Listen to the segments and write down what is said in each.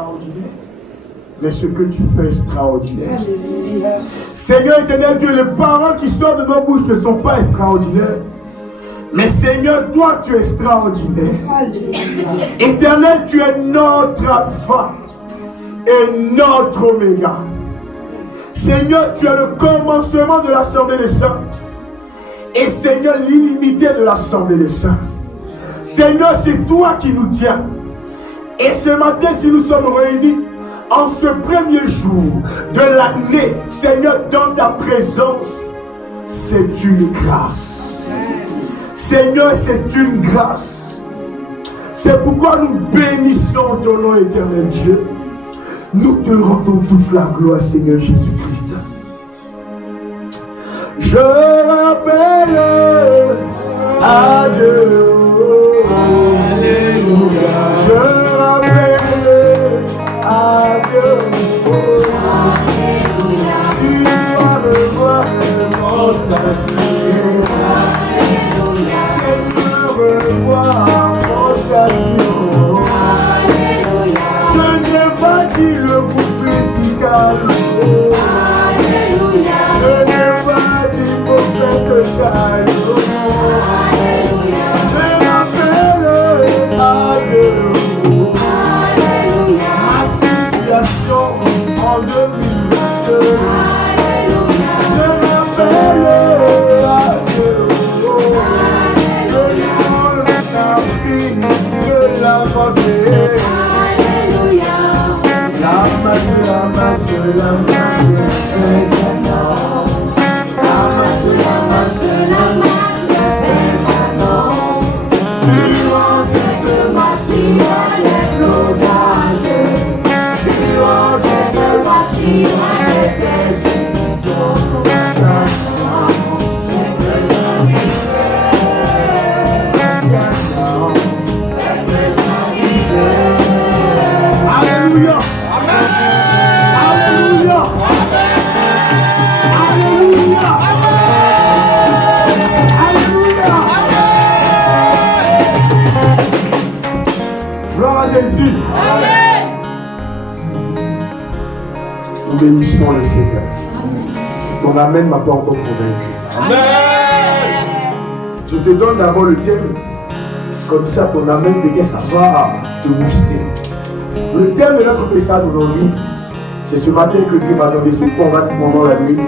extraordinaire, mais ce que tu fais extraordinaire. Seigneur éternel Dieu, les paroles qui sortent de nos bouches ne sont pas extraordinaires. Mais Seigneur, toi tu es extraordinaire. Éternel, tu es notre alpha et notre oméga. Seigneur, tu es le commencement de l'Assemblée des Saints. Et Seigneur, l'illimité de l'Assemblée des Saints. Seigneur, c'est toi qui nous tiens. Et ce matin, si nous sommes réunis en ce premier jour de l'année, Seigneur, dans ta présence, c'est une grâce. Seigneur, c'est une grâce. C'est pourquoi nous bénissons ton nom éternel Dieu. Nous te rendons toute la gloire, Seigneur Jésus-Christ. Je rappelle à Dieu. Alléluia. Je rappelle à Dieu. Alléluia. Tu vas me voir mon statut. Alléluia. Seigneur, revois mon statut. Alléluia. Je n'ai pas dit le groupe musical. Alléluia. Je n'ai pas dit prophète Salomon. Alléluia. Je m'appelle à Dieu. Alléluia. Ma situation en 2022. Alléluia. Je m'appelle à Dieu. Alléluia. Le monde m'a pris de l'avancer. Alléluia. La marche. Jésus. Amen. Nous bénissons le Seigneur. Ton amen m'a pas encore convaincu. Amen. Je te donne d'abord le thème. Comme ça, ton amen peut-être ça va te booster. Le thème de notre message aujourd'hui, c'est ce matin que Dieu m'a donné ce combat pendant la nuit.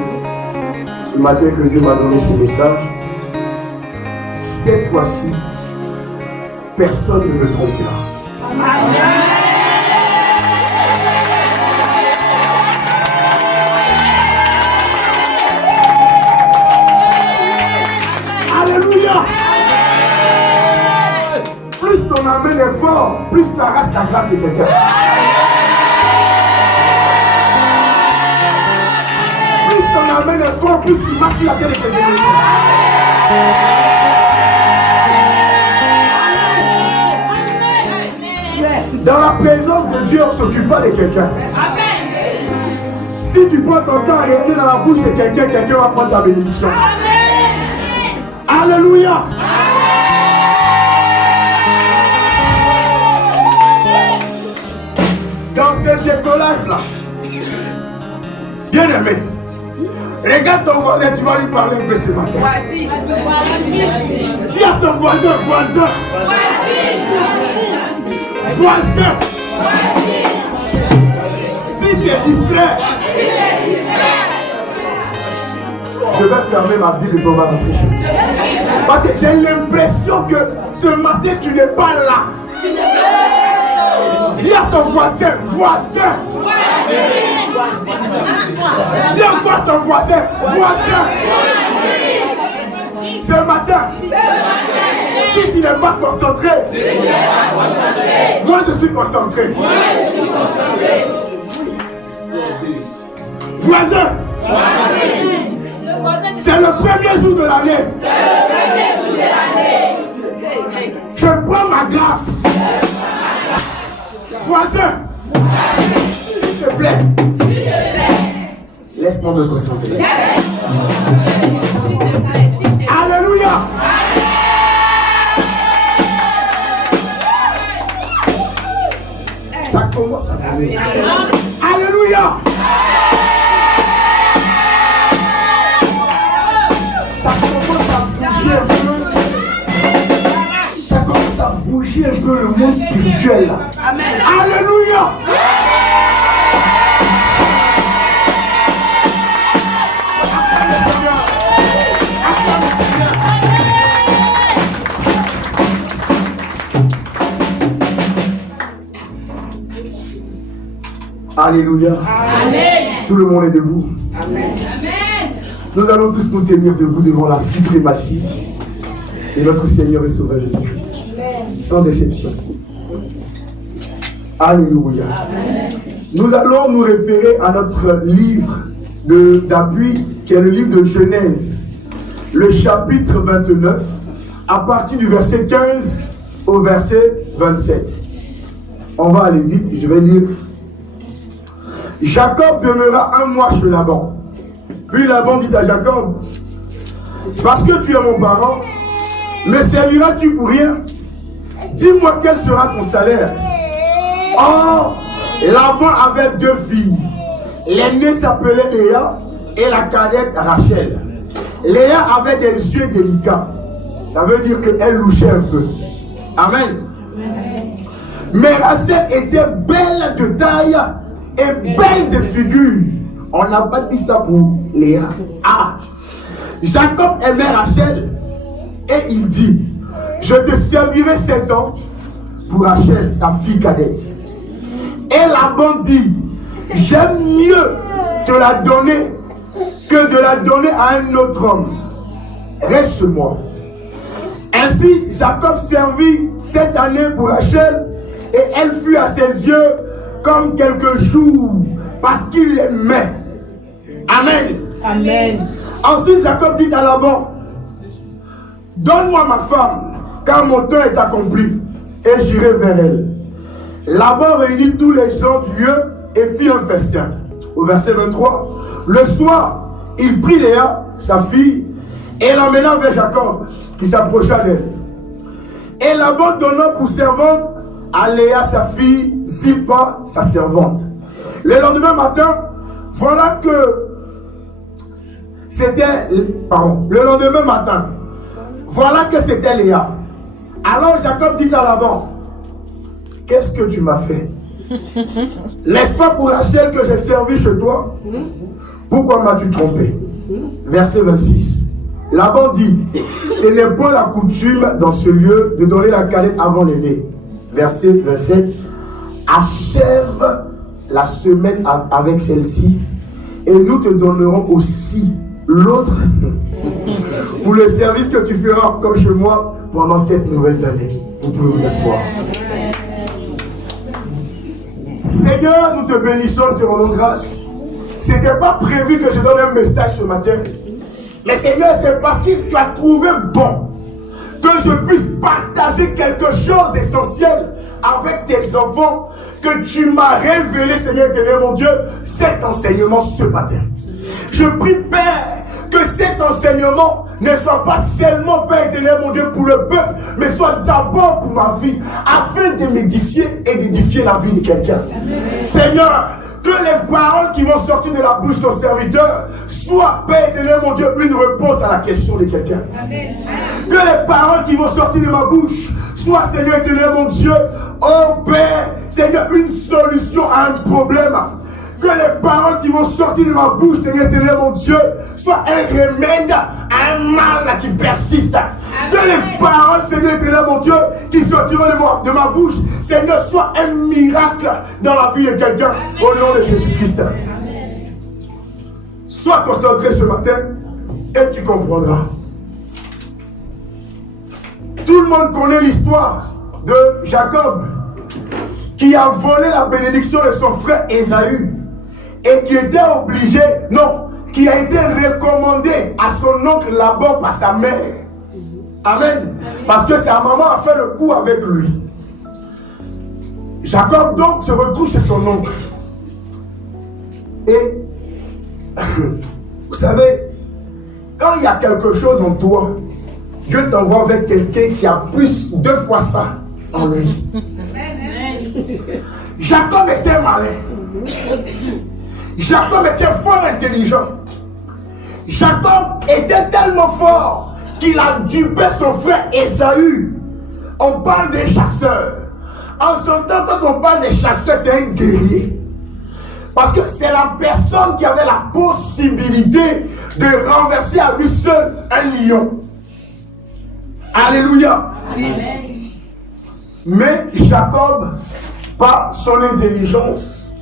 Ce matin que Dieu m'a donné ce message. Cette fois-ci, personne ne me trompera. Amen. Alléluia. Plus ton amen est fort, plus tu arraches la grâce de quelqu'un. Plus ton amen est fort, plus tu marches sur la terre de tes ennemis. Dans la présence de Dieu, on ne s'occupe pas de quelqu'un. Si tu prends ton temps à regarder dans la bouche de quelqu'un, quelqu'un va prendre ta bénédiction. Amen. Alléluia. Dans ce décollage-là, bien aimé, regarde ton voisin, tu vas lui parler un peu ce matin. Voici. Dis à ton voisin, voisin. Voisin. Si tu es distrait, je vais fermer ma Bible et on va rentrer chez moi. Parce que j'ai l'impression que ce matin tu n'es pas là. Dis à ton voisin, voisin. Dis encore ton voisin, voisin. Ce matin, si tu n'es pas concentré, moi je suis concentré. Voisin, c'est le premier jour de l'année. Je prends ma grâce. Voisin, s'il te plaît, laisse-moi me concentrer. Alléluia. Ça commence commence à venir. Alléluia. Ça commence à bouger un peu. Ça commence à bouger un peu le monde spirituel. Amen. Alléluia. Alléluia. Amen. Tout le monde est debout. Amen. Nous allons tous nous tenir debout devant la suprématie de notre Seigneur et Sauveur Jésus-Christ. Sans exception. Alléluia. Amen. Nous allons nous référer à notre livre d'appui, qui est le livre de Genèse, le chapitre 29, à partir du verset 15 au verset 27. On va aller vite, je vais lire. Jacob demeura un mois chez Laban. Puis Laban dit à Jacob, parce que tu es mon parent, me serviras-tu pour rien? Dis-moi quel sera ton salaire. Or, Laban avait 2 filles. L'aînée s'appelait Léa et la cadette Rachel. Léa avait des yeux délicats. Ça veut dire qu'elle louchait un peu. Amen. Mais Rachel était belle de taille et belle de figure. On n'a pas dit ça pour Léa. Ah, Jacob aimait Rachel et il dit, je te servirai 7 ans pour Rachel, ta fille cadette. Et Laban dit, j'aime mieux te la donner que de la donner à un autre homme. Reste chez moi. Ainsi, Jacob servit 7 années pour Rachel et elle fut à ses yeux comme quelques jours parce qu'il l'aimait. Amen. Amen. Ensuite, Jacob dit à Laban, donne-moi ma femme, car mon temps est accompli, et j'irai vers elle. Laban réunit tous les gens du lieu et fit un festin. Au verset 23, le soir, il prit Léa, sa fille, et l'emmena vers Jacob, qui s'approcha d'elle. Et Laban donna pour servante à Léa, sa fille, Zilpa, sa servante. Le lendemain matin, voilà que c'était... le lendemain matin, voilà que c'était Léa. Alors Jacob dit à Laban, qu'est-ce que tu m'as fait? N'est-ce pas pour Rachel que j'ai servi chez toi? Pourquoi m'as-tu trompé? Verset 26. Laban dit, ce n'est pas la coutume dans ce lieu de donner la cadette avant l'aîné. Verset 27. Achève la semaine avec celle-ci et nous te donnerons aussi l'autre pour le service que tu feras comme chez moi pendant 7 nouvelles années. Vous pouvez vous asseoir. Seigneur, nous te bénissons, nous te rendons grâce. Ce n'était pas prévu que je donne un message ce matin. Mais Seigneur, c'est parce que tu as trouvé bon que je puisse partager quelque chose d'essentiel avec tes enfants, que tu m'as révélé, Seigneur éternel, mon Dieu, cet enseignement ce matin. Je prie, Père, que cet enseignement ne soit pas seulement, Père éternel, mon Dieu, pour le peuple, mais soit d'abord pour ma vie, afin de m'édifier et d'édifier la vie de quelqu'un. Seigneur, que les paroles qui vont sortir de la bouche de ton serviteur soient, Père éternel, mon Dieu, une réponse à la question de quelqu'un. Que les paroles qui vont sortir de ma bouche soient, Seigneur éternel, mon Dieu, oh Père, Seigneur, une solution à un problème. Que les paroles qui vont sortir de ma bouche, Seigneur éternel, mon Dieu, soient un remède à un mal qui persiste. Que les paroles, Seigneur éternel, mon Dieu, qui sortiront de ma bouche, Seigneur, soient un miracle dans la vie de quelqu'un, au nom de Jésus-Christ. Sois concentré ce matin et tu comprendras. Tout le monde connaît l'histoire de Jacob qui a volé la bénédiction de son frère Ésaü et qui était obligé, qui a été recommandé à son oncle Laban par sa mère. Amen. Parce que sa maman a fait le coup avec lui. Jacob donc se retrouve chez son oncle. Et vous savez, quand il y a quelque chose en toi, Dieu t'envoie avec quelqu'un qui a plus 2 fois ça en lui. Jacob était malin. Jacob était fort intelligent. Jacob était tellement fort qu'il a dupé son frère Ésaü. On parle des chasseurs. En son temps, quand on parle des chasseurs, c'est un guerrier. Parce que c'est la personne qui avait la possibilité de renverser à lui seul un lion. Alléluia. Amen. Mais Jacob, par son intelligence,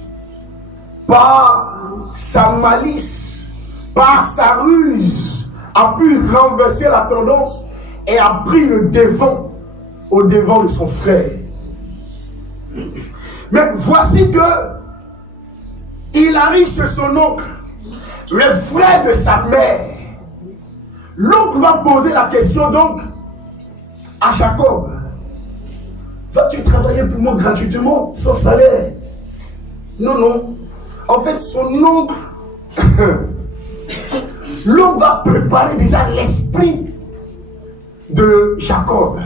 par sa malice, par sa ruse, a pu renverser la tendance et a pris le devant au devant de son frère. Mais voici que il arrive chez son oncle, le frère de sa mère. L'oncle va poser la question donc à Jacob. Vas-tu travailler pour moi gratuitement, sans salaire? Non, non. En fait, son oncle, l'oncle va préparer déjà l'esprit de Jacob.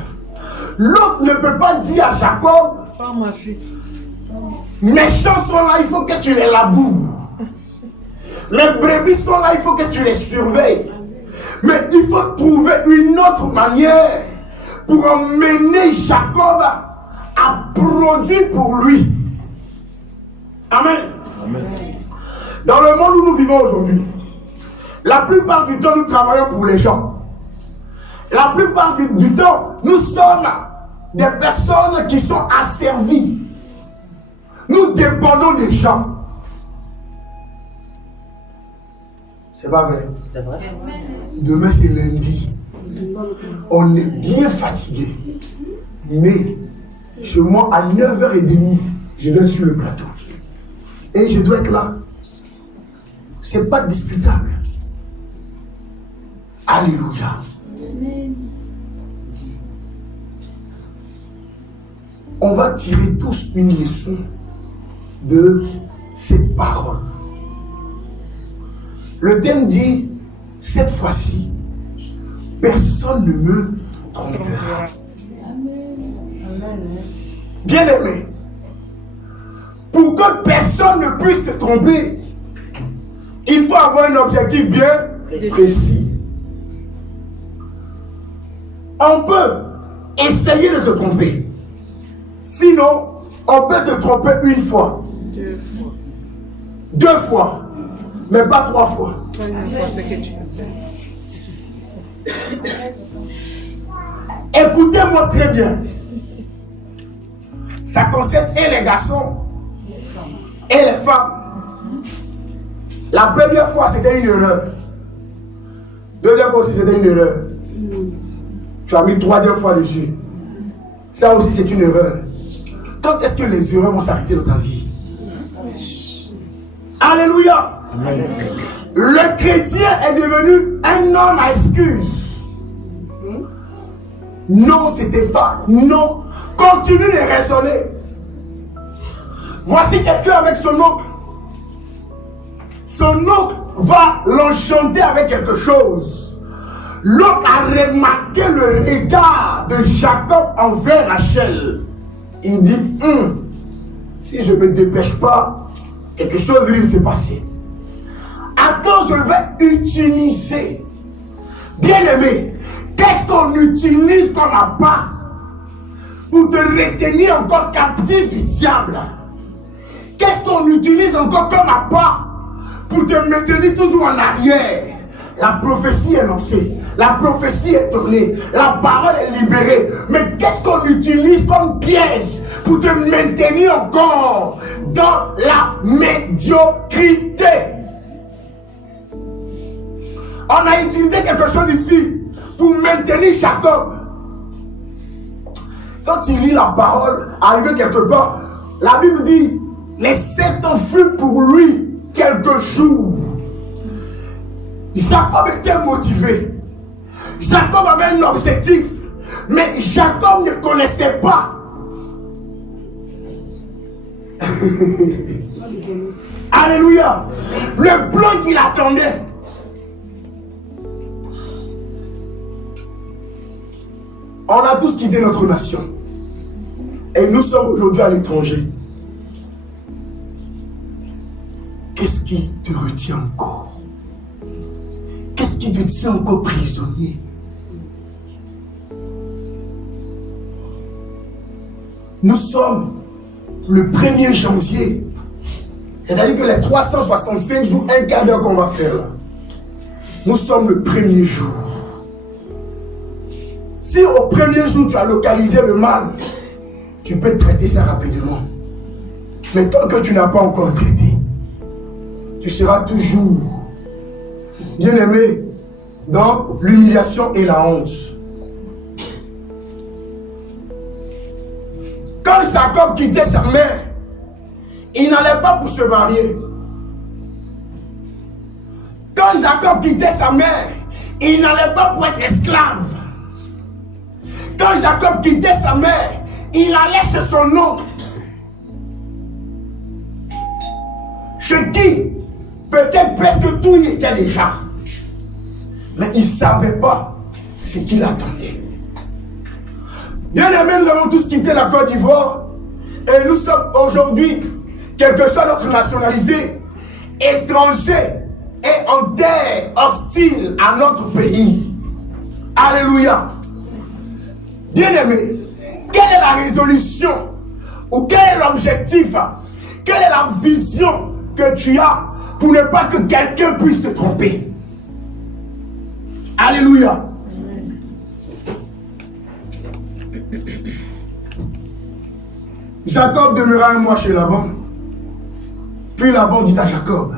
L'oncle ne peut pas dire à Jacob, pas ma fille. Mes champs sont là, il faut que tu les laboures. Les brebis sont là, il faut que tu les surveilles. Mais il faut trouver une autre manière pour emmener Jacob à produire pour lui. Amen. Amen. Dans le monde où nous vivons aujourd'hui, la plupart du temps, nous travaillons pour les gens. La plupart du temps, nous sommes des personnes qui sont asservies. Nous dépendons des gens. C'est pas vrai? C'est vrai. Demain c'est lundi. On est bien fatigué. Mais chez moi, à 9h30, je dois être sur le plateau. Et je dois être là. C'est pas disputable. Alléluia. On va tirer tous une leçon de cette parole. Le thème dit, cette fois-ci, personne ne me trompera. Bien-aimé, pour que personne ne puisse te tromper, il faut avoir un objectif bien précis. On peut essayer de te tromper. Sinon, on peut te tromper une fois. 2 fois. Mais pas 3 fois. Écoutez-moi très bien. Ça concerne et les garçons et les femmes. La première fois, c'était une erreur. Deuxième fois aussi, c'était une erreur. Tu as mis 3e fois dessus. Ça aussi, c'est une erreur. Quand est-ce que les erreurs vont s'arrêter dans ta vie? Alléluia. Amen. Le chrétien est devenu un homme à excuses. Non, c'était pas. Non. Continue de raisonner. Voici quelqu'un avec son oncle. Son oncle va l'enchanter avec quelque chose. L'oncle a remarqué le regard de Jacob envers Rachel. Il dit, si je ne me dépêche pas, quelque chose risque de se passer. Attends, je vais utiliser. Bien-aimé, qu'est-ce qu'on utilise comme appât pour te retenir encore captif du diable? Qu'est-ce qu'on utilise encore comme appât pour te maintenir toujours en arrière? La prophétie est lancée, la prophétie est tournée, la parole est libérée. Mais qu'est-ce qu'on utilise comme piège pour te maintenir encore dans la médiocrité? On a utilisé quelque chose ici pour maintenir Jacob. Quand il lit la parole, arrivé quelque part, la Bible dit, les 7 ans furent pour lui quelques jours. Jacob était motivé. Jacob avait un objectif. Mais Jacob ne connaissait pas. Alléluia. Le plan qu'il attendait. On a tous quitté notre nation. Et nous sommes aujourd'hui à l'étranger. Qu'est-ce qui te retient encore? Qu'est-ce qui te tient encore prisonnier? Nous sommes le 1er janvier. C'est-à-dire que les 365 jours, un quart d'heure qu'on va faire là. Nous sommes le 1er jour. Si au 1er jour tu as localisé le mal, tu peux traiter ça rapidement. Mais tant que tu n'as pas encore traité, tu seras toujours bien aimé dans l'humiliation et la honte. Quand Jacob quittait sa mère, il n'allait pas pour se marier. Quand Jacob quittait sa mère, il n'allait pas pour être esclave. Quand Jacob quittait sa mère, il allait chez son oncle. Chez qui peut-être presque tout y était déjà. Mais il ne savait pas ce qu'il attendait. Bien aimé, nous avons tous quitté la Côte d'Ivoire et nous sommes aujourd'hui, quelle que soit notre nationalité, étrangers et en terre hostile à notre pays. Alléluia. Bien aimé, quelle est la résolution ou quel est l'objectif, quelle est la vision que tu as pour ne pas que quelqu'un puisse te tromper? Alléluia. Jacob demeura un mois chez Laban. Puis Laban dit à Jacob,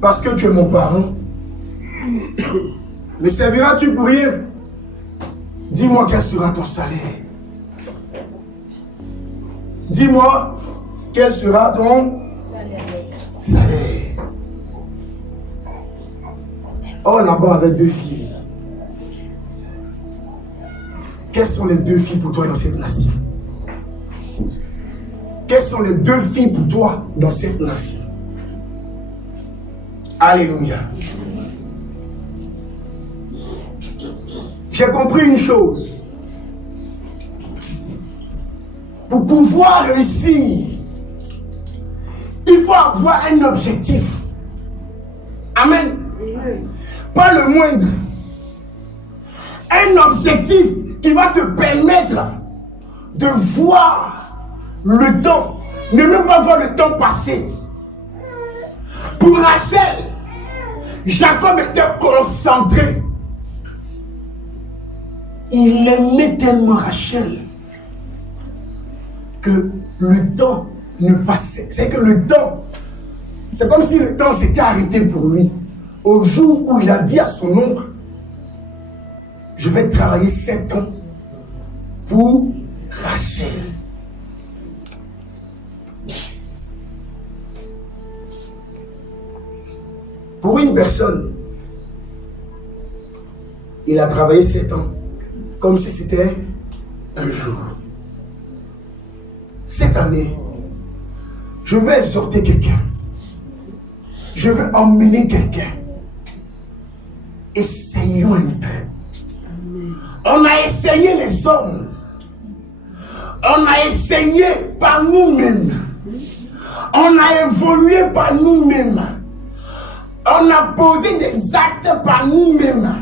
parce que tu es mon parent, me serviras-tu pour rien? Dis-moi quel sera ton salaire. Dis-moi quel sera ton salaire. Oh, Laban avait 2 filles. Quelles sont les 2 filles pour toi dans cette nation? Quelles sont les 2 filles pour toi dans cette nation? Alléluia. J'ai compris une chose. Pour pouvoir réussir, il faut avoir un objectif. Amen. Pas le moindre. Un objectif qui va te permettre de voir le temps, ne même pas voir le temps passer. Pour Rachel, Jacob était concentré. Il aimait tellement Rachel que le temps ne passait. C'est que le temps, c'est comme si le temps s'était arrêté pour lui. Au jour où il a dit à son oncle, je vais travailler 7 ans pour Rachel. Pour une personne, il a travaillé 7 ans, comme si c'était un jour. Cette année, je vais exhorter quelqu'un. Je vais emmener quelqu'un. Essayons un peu. On a essayé les hommes. On a essayé par nous-mêmes. On a évolué par nous-mêmes. On a posé des actes par nous-mêmes.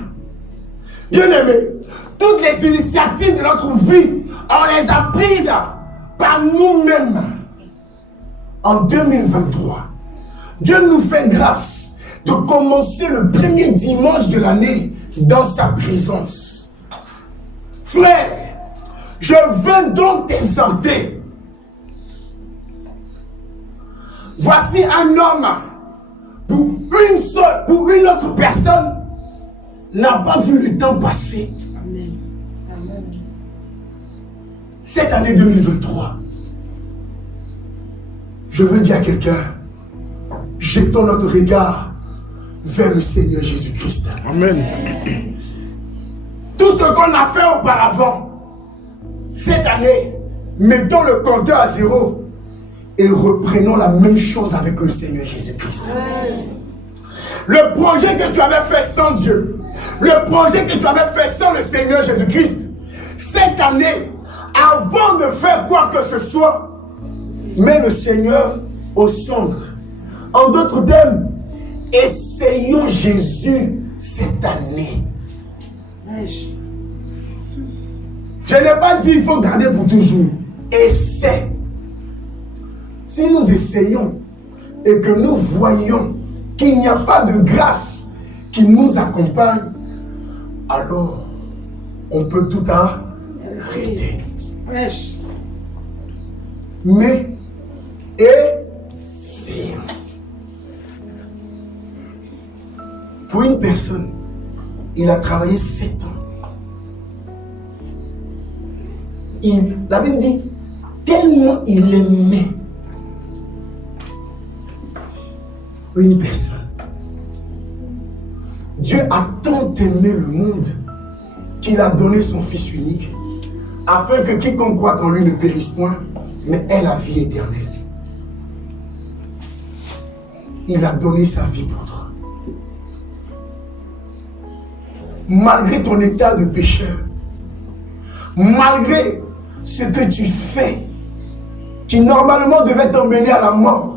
Bien aimé, toutes les initiatives de notre vie, on les a prises par nous-mêmes. En 2023, Dieu nous fait grâce de commencer le premier dimanche de l'année dans sa présence. Frère, je veux donc t'exhorter. Voici un homme pour une autre personne n'a pas vu le temps passer. Amen. Amen. Cette année 2023, je veux dire à quelqu'un, jetons notre regard vers le Seigneur Jésus-Christ. Amen. Tout ce qu'on a fait auparavant, cette année, mettons le compteur à 0 et reprenons la même chose avec le Seigneur Jésus-Christ. Le projet que tu avais fait sans Dieu, le projet que tu avais fait sans le Seigneur Jésus-Christ, cette année, avant de faire quoi que ce soit, mets le Seigneur au centre. En d'autres termes, essayons Jésus cette année. Je n'ai pas dit qu'il faut garder pour toujours. Essaie. Si nous essayons et que nous voyons qu'il n'y a pas de grâce qui nous accompagne, alors on peut tout arrêter. Mais essayons. Pour une personne, il a travaillé 7 ans. La Bible dit, tellement il aimait une personne. Dieu a tant aimé le monde qu'il a donné son Fils unique, afin que quiconque croit en lui ne périsse point, mais ait la vie éternelle. Il a donné sa vie pour toi. Malgré ton état de pécheur, malgré ce que tu fais, qui normalement devait t'emmener à la mort,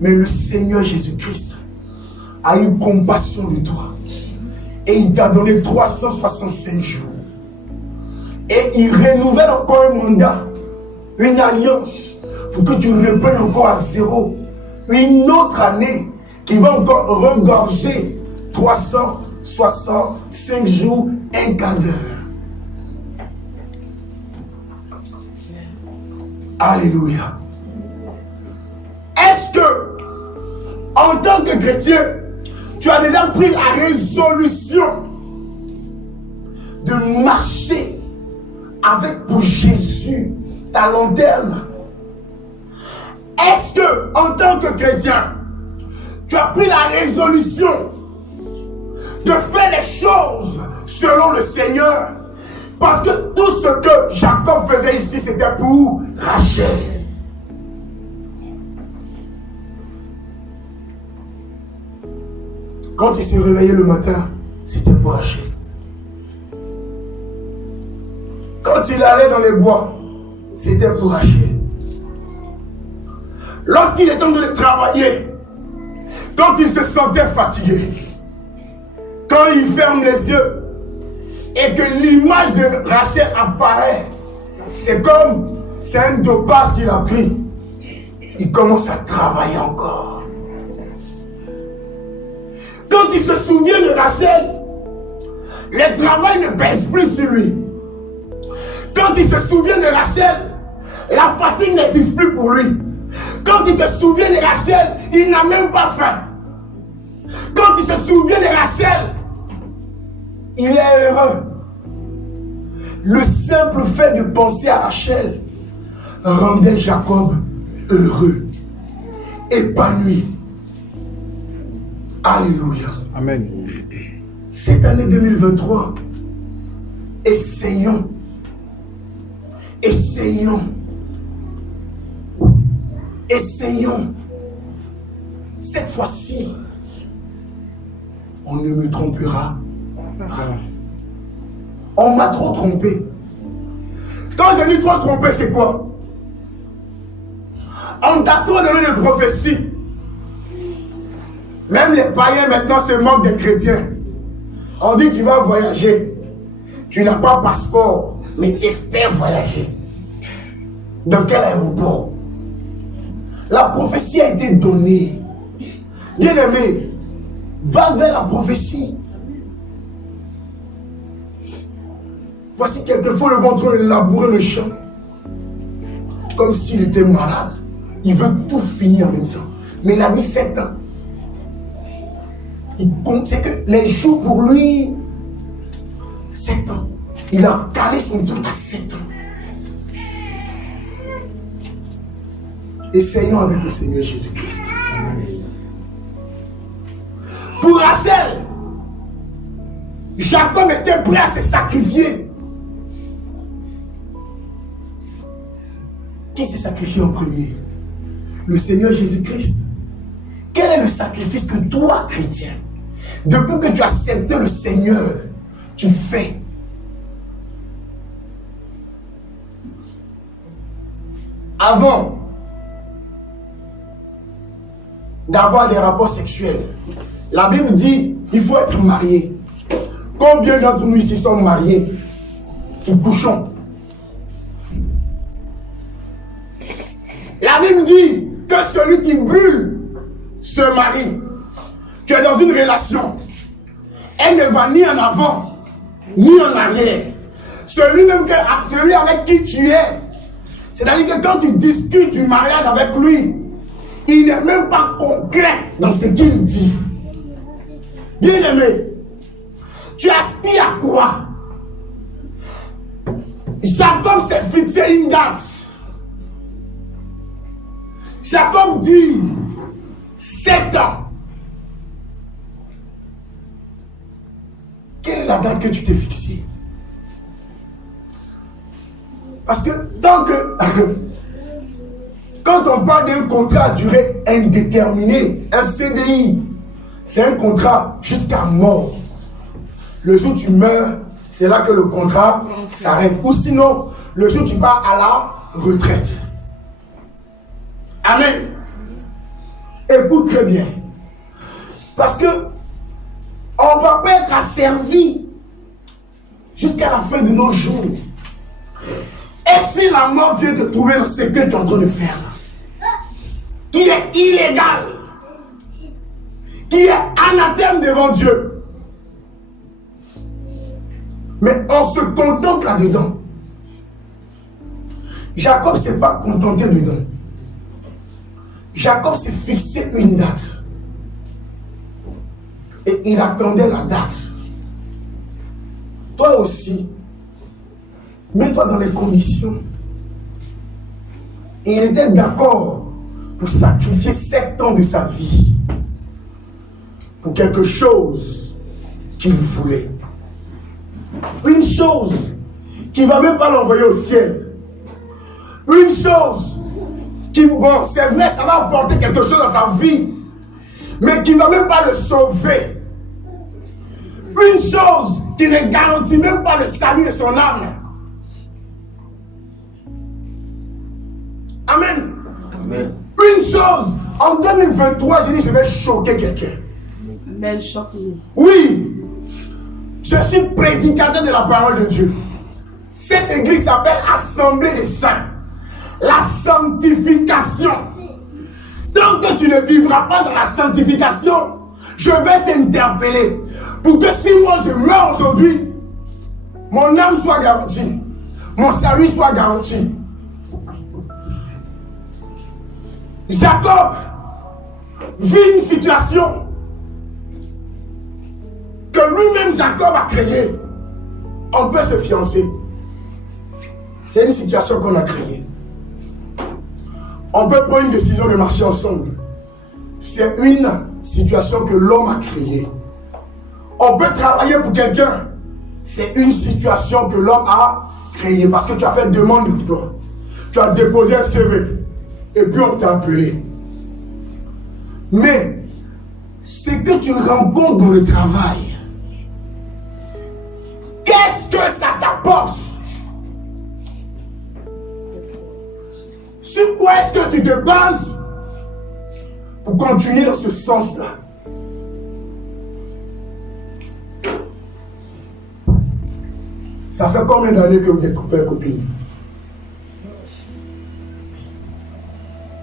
mais le Seigneur Jésus-Christ a eu compassion de toi et il t'a donné 365 jours et il renouvelle encore un mandat, une alliance pour que tu reprennes encore à zéro une autre année qui va encore regorger 365 jours, un quart d'heure. Alléluia. Est-ce que, en tant que chrétien, tu as déjà pris la résolution de marcher avec pour Jésus ta lanterne? Est-ce que, en tant que chrétien, tu as pris la résolution de faire les choses selon le Seigneur? Parce que tout ce que Jacob faisait ici, c'était pour Rachel. Quand il s'est réveillé le matin, c'était pour Rachel. Quand il allait dans les bois, c'était pour Rachel. Lorsqu'il est temps de travailler, quand il se sentait fatigué, quand il ferme les yeux, et que l'image de Rachel apparaît, c'est un dopage qu'il a pris. Il commence à travailler encore. Quand il se souvient de Rachel, le travail ne pèse plus sur lui. Quand il se souvient de Rachel, la fatigue n'existe plus pour lui. Quand il se souvient de Rachel, il n'a même pas faim. Quand il se souvient de Rachel, il est heureux. Le simple fait de penser à Rachel rendait Jacob heureux, épanoui. Alléluia. Amen. Cette année 2023, essayons. Cette fois-ci, on ne me trompera pas. On m'a trop trompé. Quand je dis trop trompé, c'est quoi? On t'a trop donné de prophéties. Même les païens maintenant se moquent des chrétiens. On dit que tu vas voyager. Tu n'as pas de passeport, mais tu espères voyager. Dans quel aéroport? La prophétie a été donnée. Bien-aimé, va vers la prophétie. Voici quelquefois le ventre labourer le champ. Comme s'il était malade. Il veut tout finir en même temps. Mais il a 17 ans. Il compte, c'est que les jours pour lui, 7 ans. Il a calé son temps à 7 ans. Essayons avec le Seigneur Jésus-Christ. Pour Rachel, Jacob était prêt à se sacrifier. Qui s'est sacrifié en premier? Le Seigneur Jésus-Christ. Quel est le sacrifice que toi, chrétien, depuis que tu as accepté le Seigneur, tu fais? avant d'avoir des rapports sexuels, la Bible dit il faut être marié. Combien d'entre nous ici sont mariés qui couchons? La Bible dit que celui qui brûle se marie. Tu es dans une relation. Elle ne va ni en avant, ni en arrière. Celui avec qui tu es, c'est-à-dire que quand tu discutes du mariage avec lui, il n'est même pas concret dans ce qu'il dit. Bien-aimé, tu aspires à quoi? Jacob s'est fixé une date. Jacob dit 7 ans. Quelle est la date que tu t'es fixée? Parce que tant que quand on parle d'un contrat à durée indéterminée, un CDI, c'est un contrat jusqu'à mort. Le jour où tu meurs, c'est là que le contrat s'arrête. Ou sinon, le jour où tu vas à la retraite. Amen. Écoute très bien. Parce que on ne va pas être asservi jusqu'à la fin de nos jours. Et si la mort vient te trouver dans ce que tu es en train de faire, qui est illégal, qui est anathème devant Dieu, mais on se contente là-dedans. Jacob ne s'est pas contenté dedans. Jacob s'est fixé une date. Et il attendait la date. Toi aussi, mets-toi dans les conditions. Et il était d'accord pour sacrifier 7 ans de sa vie pour quelque chose qu'il voulait. Une chose qui ne va même pas l'envoyer au ciel. Une chose qui, bon, c'est vrai, ça va apporter quelque chose dans sa vie, mais qui ne va même pas le sauver. Une chose qui ne garantit même pas le salut de son âme. Amen. Amen. Une chose, en 2023, j'ai dit je vais choquer quelqu'un. Amen, choque-nous. Oui, je suis prédicateur de la parole de Dieu. Cette église s'appelle Assemblée des Saints. La sanctification. Tant que tu ne vivras pas dans la sanctification, je vais t'interpeller pour que si moi je meurs aujourd'hui, mon âme soit garantie, mon salut soit garanti. Jacob vit une situation que lui-même Jacob a créée. On peut se fiancer. C'est une situation qu'on a créée. On peut prendre une décision de marcher ensemble. C'est une situation que l'homme a créée. On peut travailler pour quelqu'un. C'est une situation que l'homme a créée. Parce que tu as fait demande d'emploi. Tu as déposé un CV. Et puis on t'a appelé. Mais ce que tu rencontres dans le travail, qu'est-ce que ça t'apporte? Sur quoi est-ce que tu te bases pour continuer dans ce sens-là? Ça fait combien d'années que vous êtes copains et copines?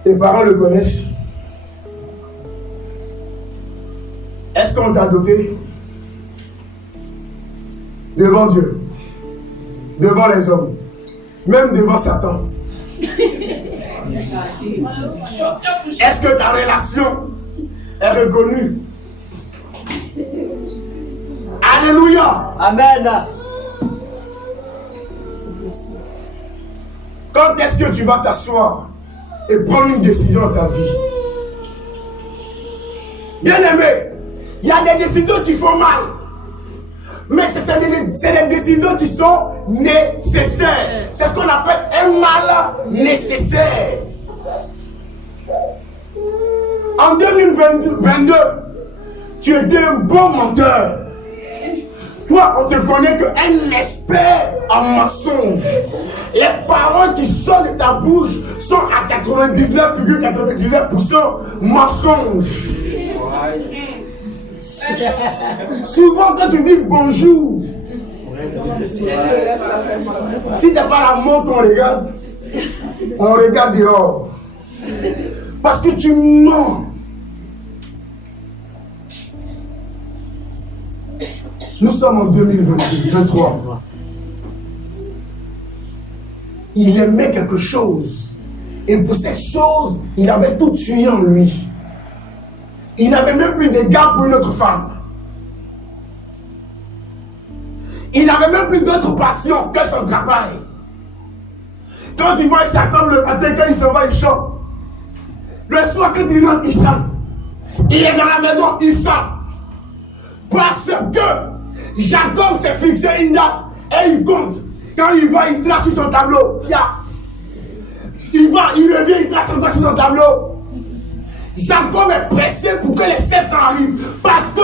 Tes parents le connaissent? Est-ce qu'on t'a doté? Devant Dieu, devant les hommes, même devant Satan. Est-ce que ta relation est reconnue? Alléluia. Amen. Quand est-ce que tu vas t'asseoir et prendre une décision dans ta vie? Bien-aimé, il y a des décisions qui font mal. Mais c'est des décisions qui sont nécessaires. C'est ce qu'on appelle un mal nécessaire. En 2022, tu étais un bon menteur. Toi, on te connaît qu'un expert en mensonge. Les paroles qui sortent de ta bouche sont à 99,99% mensonges. Souvent, quand tu dis bonjour, si c'est pas la montre on regarde dehors. Parce que tu mens. Nous sommes en 2023. Il aimait quelque chose. Et pour cette chose, il avait tout tué en lui. Il n'avait même plus d'égard pour une autre femme. Il n'avait même plus d'autre passion que son travail. Quand tu vois Jacob le matin, quand il s'en va, il chante. Le soir, quand il rentre, il chante. Il est dans la maison, il chante. Parce que Jacob s'est fixé une date et il compte. Quand il va, il trace sur son tableau. Tiens. Il va, il revient, il trace encore sur son tableau. Jacob est pressé pour que les 7 ans arrivent. Parce que,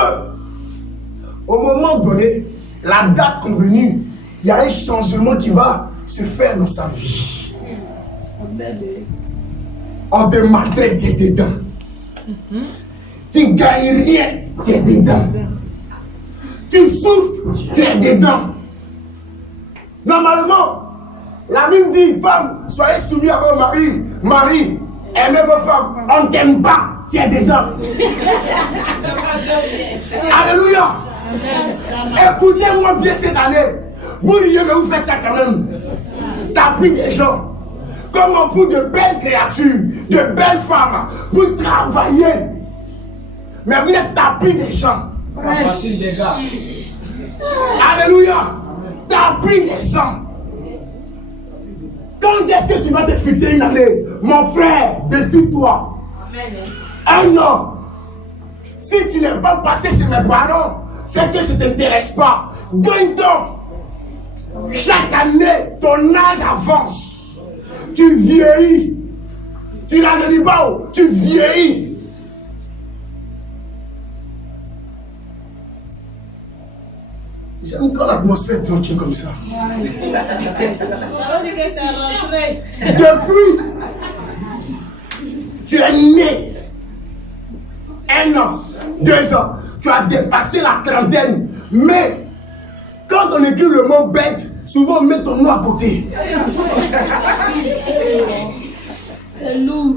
au moment donné, la date convenue, il y a un changement qui va se faire dans sa vie. On te maltraite, tu es dedans. Tu ne gagnes rien, tu es dedans. Tu souffres, tu es dedans. Normalement, la Bible dit, femme, soyez soumis à vos maris. Mari, aimez vos femmes. On ne t'aime pas, tu es dedans. Alléluia. Écoutez-moi bien cette année. Vous riez, mais vous faites ça quand même. Tapis des gens. Comme on fout de belles créatures, de belles femmes. Vous travaillez. Mais vous êtes tapis des gens. Alléluia. Tapis des gens. Quand est-ce que tu vas te fixer une année? Mon frère, décide-toi. Un an. Si tu n'es pas passé chez mes parents, c'est que je ne t'intéresse pas. Gagne-toi. Chaque année, ton âge avance. Tu vieillis. Tu n'as dit pas où? Tu vieillis. J'aime quand l'atmosphère est tranquille comme ça. Depuis, tu es né. 1 an, 2 ans, tu as dépassé la trentaine. Mais quand on écrit le mot bête, souvent on met ton nom à côté.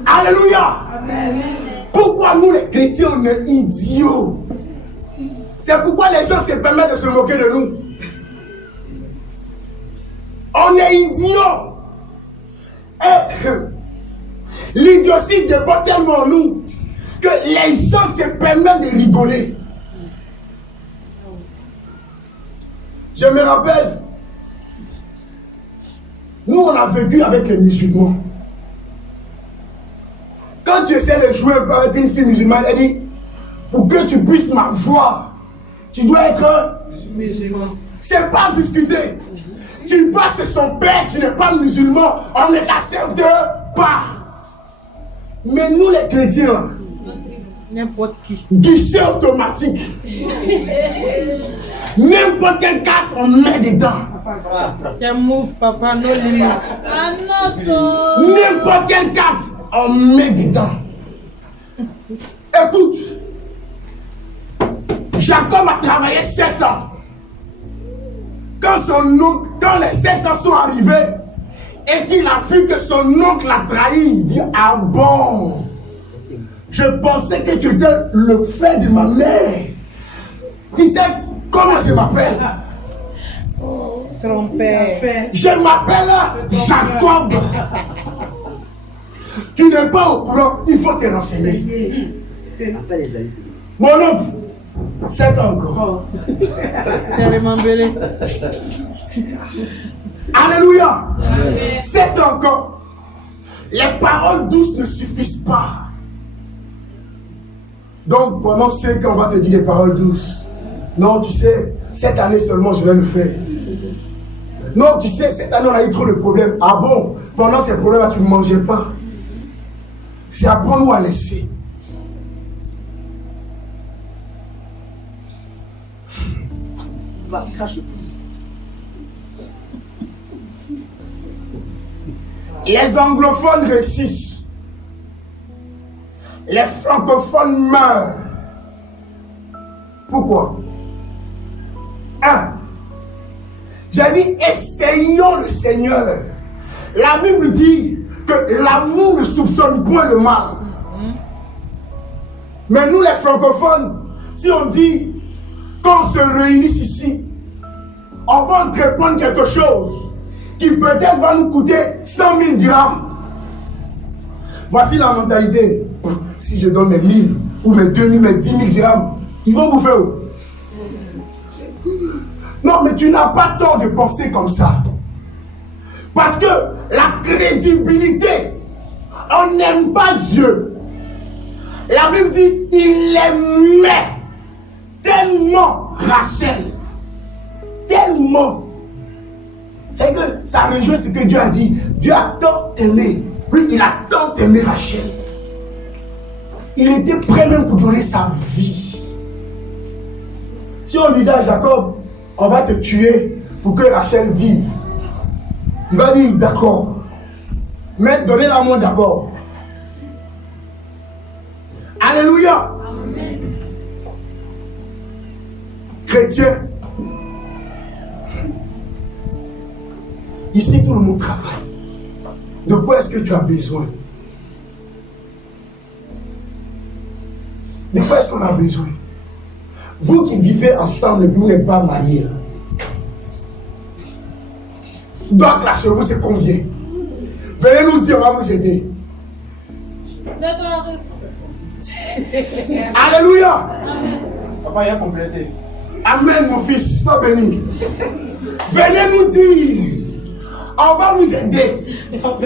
Alléluia. Pourquoi nous les chrétiens on est idiots? C'est pourquoi les gens se permettent de se moquer de nous. On est idiots. Et l'idiotie déborde tellement en nous que les gens se permettent de rigoler. Je me rappelle, nous on a vécu avec les musulmans. Quand tu essaies de jouer un peu avec une fille musulmane, elle dit, pour que tu puisses m'avoir, tu dois être musulman. C'est pas discuter. Tu vas chez son père, tu n'es pas musulman, on ne t'accepte pas. Mais nous les chrétiens, n'importe qui. Guichet automatique. N'importe quelle carte, on met dedans. C'est move, papa, no limits. N'importe quelle carte, on met dedans. Écoute, Jacob a travaillé 7 ans. Quand les 7 ans sont arrivés et qu'il a vu que son oncle l'a trahi, il dit, ah bon, je pensais que tu étais le frère de ma mère. Tu sais comment je m'appelle? Grand-père. Je m'appelle Jacob. Tu n'es pas au courant, il faut te renseigner. Mon oncle, 7 ans encore. Alléluia. 7 ans encore. Les paroles douces ne suffisent pas. Donc pendant 5 ans, on va te dire des paroles douces. Non, tu sais, cette année seulement, je vais le faire. Non, tu sais, cette année, on a eu trop de problèmes. Ah bon? Pendant ces problèmes-là, tu ne mangeais pas. C'est apprendre-nous à laisser. Les anglophones réussissent. Les francophones meurent. Pourquoi? J'ai dit, essayons le Seigneur. La Bible dit que l'amour ne soupçonne point le mal. Mais nous, les francophones, si on dit qu'on se réunisse ici, on va entreprendre quelque chose qui peut-être va nous coûter 100 000 dirhams. Voici la mentalité. Si je donne mes 1000 ou mes 2000, mes 10 000 dirhams, ils vont bouffer où? Non, mais tu n'as pas tort de penser comme ça. Parce que la crédibilité, on n'aime pas Dieu. La Bible dit, il aimait tellement Rachel. Tellement. C'est que ça rejoint ce que Dieu a dit. Dieu a tant aimé. Oui, il a tant aimé Rachel. Il était prêt même pour donner sa vie. Si on disait à Jacob, on va te tuer pour que Rachel vive, il va dire d'accord. Mais donnez-la moi d'abord. Alléluia. Amen. Chrétien, ici tout le monde travaille. De quoi est-ce que tu as besoin? De quoi est-ce qu'on a besoin? Vous qui vivez ensemble et puis vous n'êtes pas mariés. Donc là chez vous c'est combien? Venez nous dire, on va vous aider. Alléluia. Papa, il a complété. Amen mon fils, sois béni. Venez nous dire, on va vous aider. Oh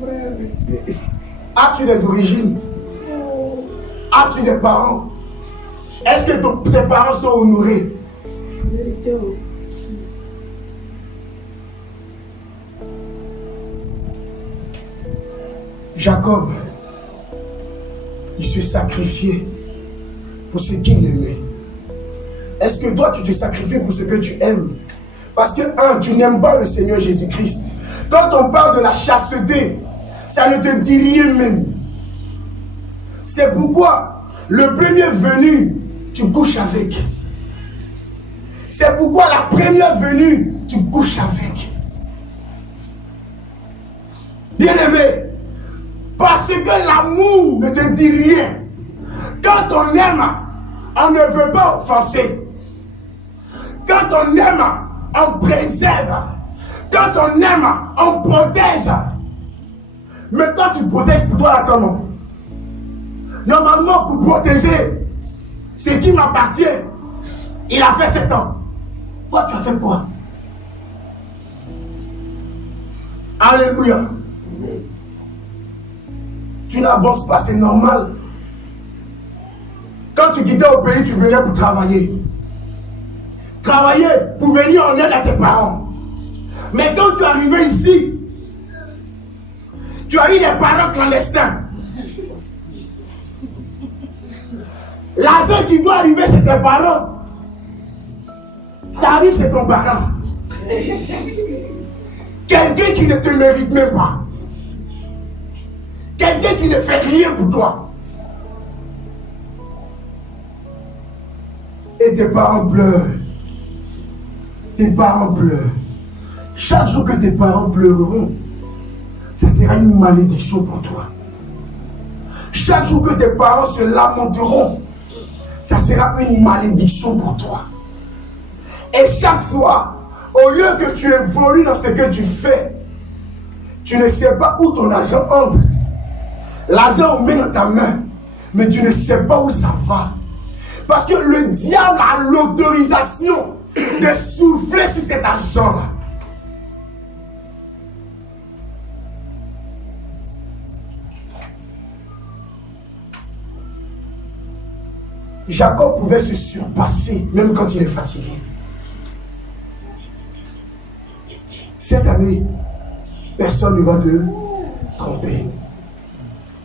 frère, As-tu des origines? As-tu des parents? Est-ce que tes parents sont honorés? Jacob, il se sacrifiait pour ce qu'il aimait. Est-ce que toi tu te sacrifies pour ce que tu aimes? Parce que, tu n'aimes pas le Seigneur Jésus-Christ. Quand on parle de la chasteté, ça ne te dit rien même. C'est pourquoi le premier venu, tu couches avec. C'est pourquoi la première venue, tu couches avec. Bien-aimé, parce que l'amour ne te dit rien. Quand on aime, on ne veut pas offenser. Quand on aime, on préserve. Quand on aime, on protège. Mais quand tu protèges pour toi là comment? Normalement, pour protéger ce qui m'appartient, il a fait 7 ans. Toi, tu as fait quoi? Alléluia. Tu n'avances pas, c'est normal. Quand tu quittais au pays, tu venais pour travailler. Travailler pour venir en aide à tes parents. Mais quand tu es arrivé ici, tu as eu des parents clandestins. L'argent qui doit arriver chez tes parents, ça arrive chez ton parent. Quelqu'un qui ne te mérite même pas. Quelqu'un qui ne fait rien pour toi. Et tes parents pleurent. Tes parents pleurent. Chaque jour que tes parents pleureront, ça sera une malédiction pour toi. Chaque jour que tes parents se lamenteront, ça sera une malédiction pour toi. Et chaque fois, au lieu que tu évolues dans ce que tu fais, tu ne sais pas où ton argent entre. L'argent on met dans ta main, mais tu ne sais pas où ça va. Parce que le diable a l'autorisation de souffler sur cet argent-là. Jacob pouvait se surpasser même quand il est fatigué. Cette année, personne ne va te tromper.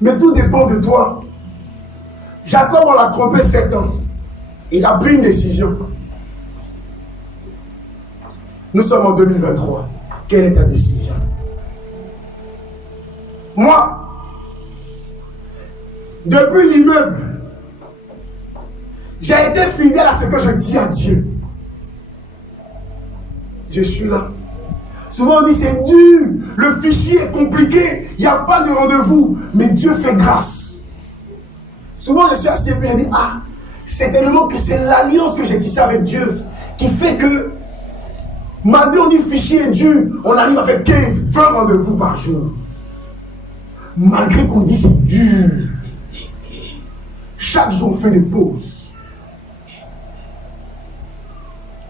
Mais tout dépend de toi. Jacob, on l'a trompé 7 ans. Il a pris une décision. Nous sommes en 2023. Quelle est ta décision? Moi, depuis l'immeuble, j'ai été fidèle à ce que je dis à Dieu. Je suis là. Souvent on dit c'est dur, le fichier est compliqué, il n'y a pas de rendez-vous, mais Dieu fait grâce. Souvent je suis assis et je dis, ah, c'est tellement que c'est l'alliance que j'ai tissée avec Dieu qui fait que, malgré on dit fichier est dur, on arrive à faire 15, 20 rendez-vous par jour. Malgré qu'on dit c'est dur, chaque jour on fait des pauses.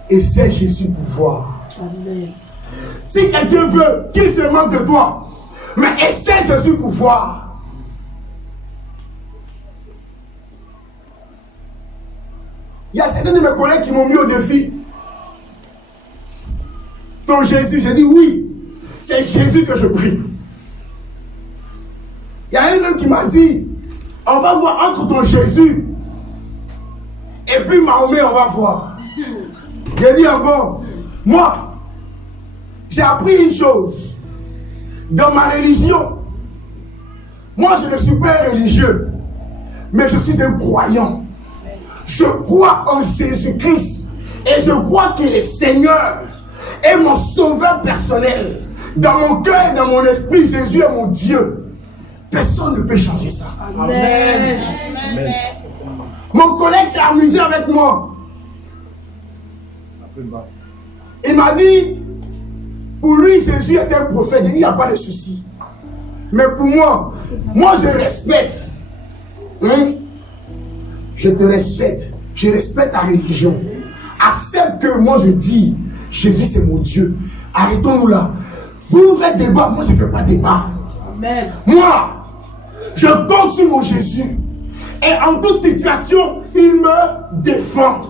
Et c'est Jésus pouvoir. Amen. Si quelqu'un veut qu'il se moque de toi, mais essaie Jésus pouvoir. Il y a certains de mes collègues qui m'ont mis au défi. Ton Jésus, j'ai dit oui, c'est Jésus que je prie. Il y a un homme qui m'a dit, on va voir entre ton Jésus et puis Mahomet, on va voir. J'ai dit encore, moi, j'ai appris une chose. Dans ma religion, moi je ne suis pas un religieux, mais je suis un croyant. Je crois en Jésus-Christ et je crois qu'il est Seigneur et mon sauveur personnel. Dans mon cœur et dans mon esprit, Jésus est mon Dieu. Personne ne peut changer ça. Amen. Amen. Mon collègue s'est amusé avec moi. Il m'a dit, pour lui, Jésus est un prophète. Il n'y a pas de souci. Mais pour moi je respecte. Je te respecte. Je respecte ta religion. Accepte que moi je dis, Jésus c'est mon Dieu. Arrêtons-nous là. Vous faites débat, moi je ne fais pas débat. Amen. Moi, je compte sur mon Jésus. Et en toute situation, il me défend.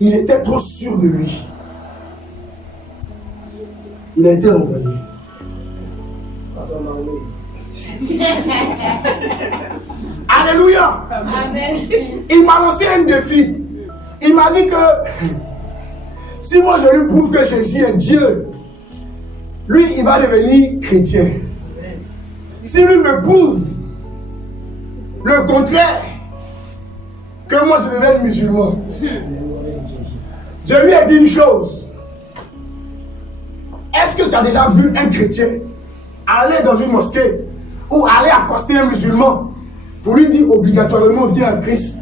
Il était trop sûr de lui. Il a été envoyé. Alléluia. Amen. Il m'a lancé un défi. Il m'a dit que si moi je lui prouve que Jésus est Dieu, lui il va devenir chrétien. Si lui me prouve le contraire, que moi je devienne musulman. Je lui ai dit une chose. Est-ce que tu as déjà vu un chrétien aller dans une mosquée ou aller accoster un musulman pour lui dire obligatoirement viens à Christ?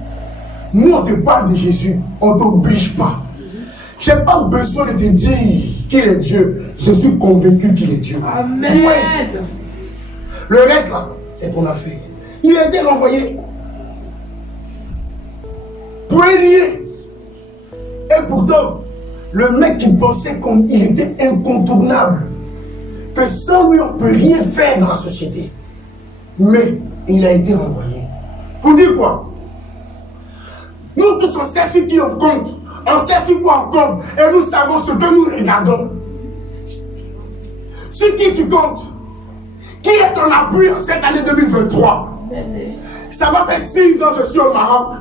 Nous on te parle de Jésus, on ne t'oblige pas. Je n'ai pas besoin de te dire qu'il est Dieu. Je suis convaincu qu'il est Dieu. Amen. Ouais. Le reste là, c'est ton affaire. Il a été renvoyé pour rien. Et pourtant, le mec qui pensait qu'il était incontournable, que sans lui on ne peut rien faire dans la société. Mais il a été renvoyé. Pour dire quoi? Nous tous on sait ce qui on compte. On sait sur quoi on compte. Et nous savons ce que nous regardons. Sur qui tu comptes? Qui est ton appui en cette année 2023? Ça va faire 6 ans que je suis au Maroc.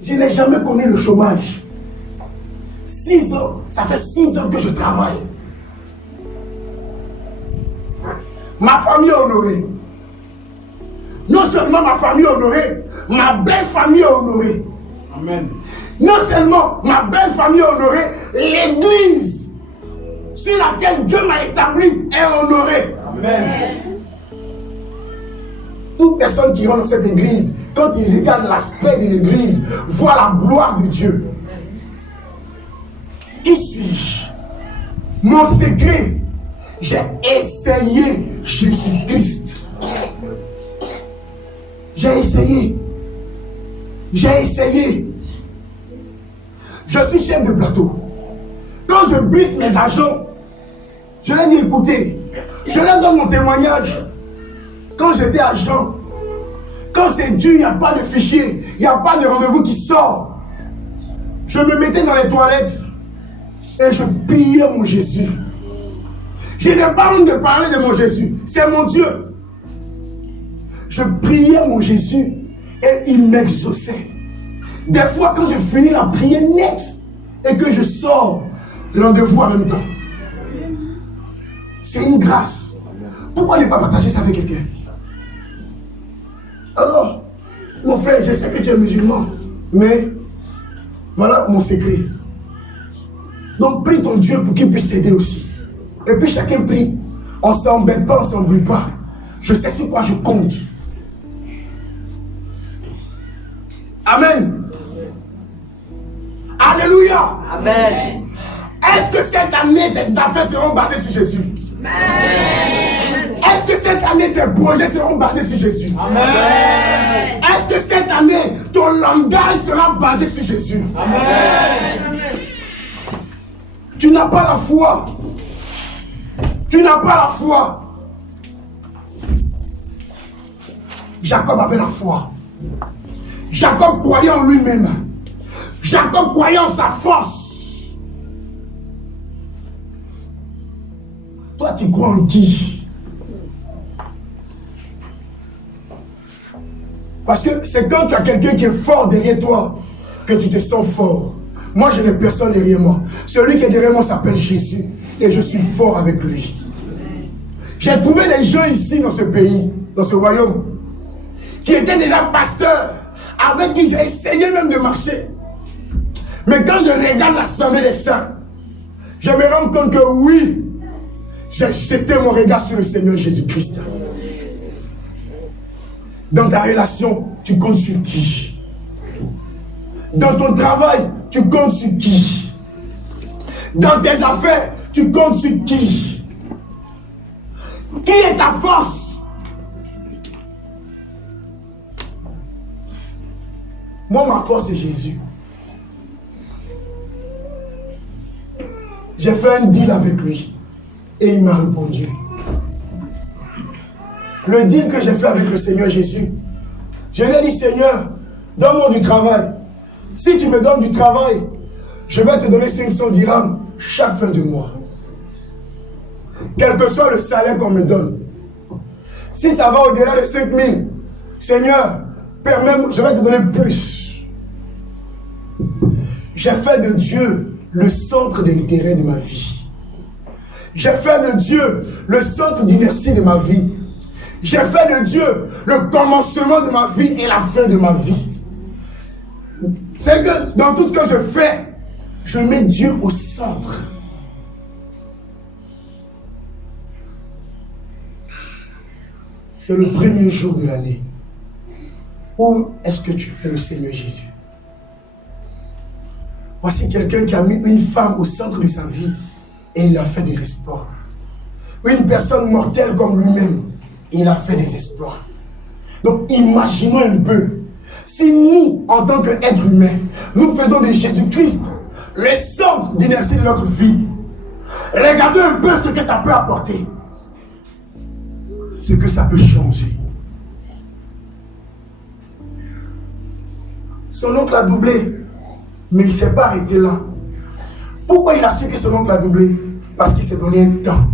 Je n'ai jamais connu le chômage. 6 ans, ça fait 6 ans que je travaille. Ma famille est honorée. Non seulement ma famille est honorée, ma belle famille est honorée. Amen. Non seulement ma belle famille est honorée, l'église sur laquelle Dieu m'a établi est honorée. Amen. Toute personne qui rentre dans cette église, quand il regarde l'aspect de l'église, voit la gloire de Dieu. Qui suis-je? Mon secret, j'ai essayé Jésus-Christ. J'ai essayé. J'ai essayé. Je suis chef de plateau. Quand je brief mes agents, je leur dis écoutez, je leur donne mon témoignage. Quand j'étais agent, quand c'est dur, il n'y a pas de fichier, il n'y a pas de rendez-vous qui sort. Je me mettais dans les toilettes et je priais mon Jésus. Je n'ai pas honte de parler de mon Jésus. C'est mon Dieu. Je priais mon Jésus et il m'exauçait. Des fois, quand je finis la prière nette et que je sors, rendez-vous en même temps. C'est une grâce. Pourquoi ne pas partager ça avec quelqu'un? Alors, mon frère, je sais que tu es musulman, mais voilà mon secret. Donc, prie ton Dieu pour qu'il puisse t'aider aussi. Et puis, chacun prie. On ne s'embête pas, on ne s'embrouille pas. Je sais sur quoi je compte. Amen. Alléluia. Amen. Est-ce que cette année, tes affaires seront basées sur Jésus? Amen. Est-ce que cette année, tes projets seront basés sur Jésus? Amen. Est-ce que cette année, ton langage sera basé sur Jésus? Amen. Tu n'as pas la foi. Tu n'as pas la foi. Jacob avait la foi. Jacob croyait en lui-même. Jacob croyait en sa force. Toi, tu crois en qui? Parce que c'est quand tu as quelqu'un qui est fort derrière toi que tu te sens fort. Moi, je n'ai personne derrière moi. Celui qui est derrière moi s'appelle Jésus. Et je suis fort avec lui. J'ai trouvé des gens ici dans ce pays, dans ce royaume, qui étaient déjà pasteurs, avec qui j'ai essayé même de marcher. Mais quand je regarde l'assemblée des saints, je me rends compte que oui, j'ai jeté mon regard sur le Seigneur Jésus-Christ. Dans ta relation, tu comptes sur qui? Dans ton travail, tu comptes sur qui? Dans tes affaires, tu comptes sur qui? Qui est ta force? Moi, ma force, c'est Jésus. J'ai fait un deal avec lui et il m'a répondu. Le deal que j'ai fait avec le Seigneur Jésus, je lui ai dit, Seigneur, donne-moi du travail. Si tu me donnes du travail, je vais te donner 500 dirhams chaque fin de mois. Quel que soit le salaire qu'on me donne. Si ça va au-delà de 5 000, Seigneur, permets-moi, je vais te donner plus. J'ai fait de Dieu le centre de l'intérêt de ma vie. J'ai fait de Dieu le centre d'inertie de ma vie. J'ai fait de Dieu le commencement de ma vie et la fin de ma vie. C'est que dans tout ce que je fais, je mets Dieu au centre. C'est le premier jour de l'année. Où est-ce que tu es le Seigneur Jésus? Voici quelqu'un qui a mis une femme au centre de sa vie et il a fait des exploits. Une personne mortelle comme lui-même, il a fait des exploits. Donc imaginons un peu, si nous, en tant qu'êtres humains, nous faisons de Jésus-Christ le centre d'inertie de notre vie, regardez un peu ce que ça peut apporter, ce que ça peut changer. Son oncle a doublé, mais il ne s'est pas arrêté là. Pourquoi il a su que son oncle a doublé? Parce qu'il s'est donné un temps.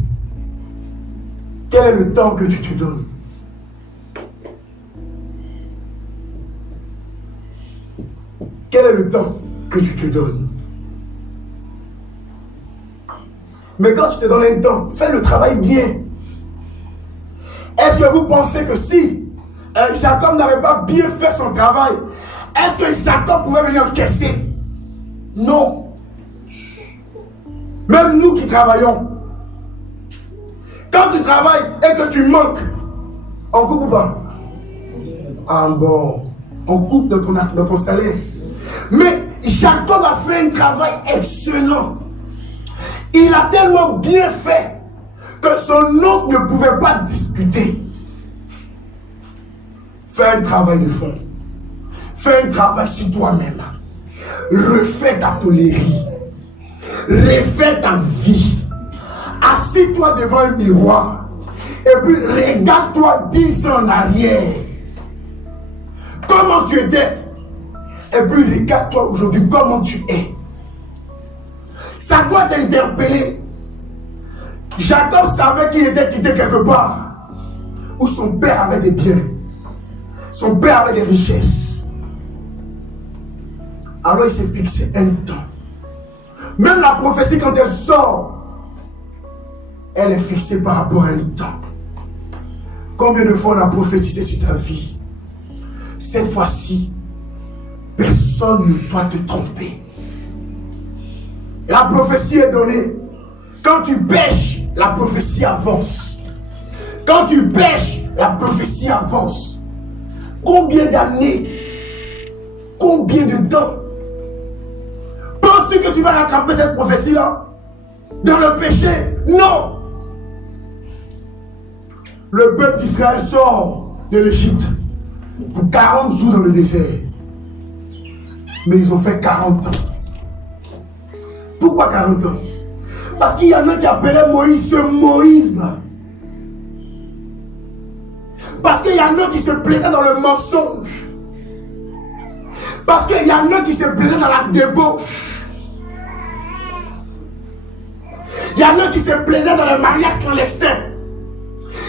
Quel est le temps que tu te donnes? Quel est le temps que tu te donnes? Mais quand tu te donnes un temps, fais le travail bien. Est-ce que vous pensez que si Jacob n'avait pas bien fait son travail, est-ce que Jacob pouvait venir encaisser? Non. Même nous qui travaillons, quand tu travailles et que tu manques, on coupe ou pas? Ah bon, on coupe de ton salaire. Mais Jacob a fait un travail excellent. Il a tellement bien fait que son oncle ne pouvait pas discuter. Fais un travail de fond. Fais un travail sur toi-même. Refais ta tolérie. Refais ta vie. Assis-toi devant un miroir. Et puis regarde-toi 10 ans en arrière. Comment tu étais? Et puis regarde-toi aujourd'hui comment tu es. Ça doit t'interpeller. Jacob savait qu'il était quitté quelque part où son père avait des biens, son père avait des richesses. Alors il s'est fixé un temps. Même la prophétie, quand elle sort, elle est fixée par rapport à un temps. Combien de fois on a prophétisé sur ta vie? Cette fois-ci, personne ne doit te tromper. La prophétie est donnée. Quand tu pêches, la prophétie avance. Quand tu pêches, la prophétie avance. Combien d'années? Combien de temps? Penses-tu que tu vas rattraper cette prophétie-là? Dans le péché? Non! Le peuple d'Israël sort de l'Égypte pour 40 jours dans le désert. Mais ils ont fait 40 ans. Pourquoi 40 ans? Parce qu'il y en a qui appelaient Moïse ce Moïse-là. Parce qu'il y en a qui se plaisaient dans le mensonge. Parce qu'il y en a qui se plaisaient dans la débauche. Il y en a qui se plaisaient dans le mariage clandestin.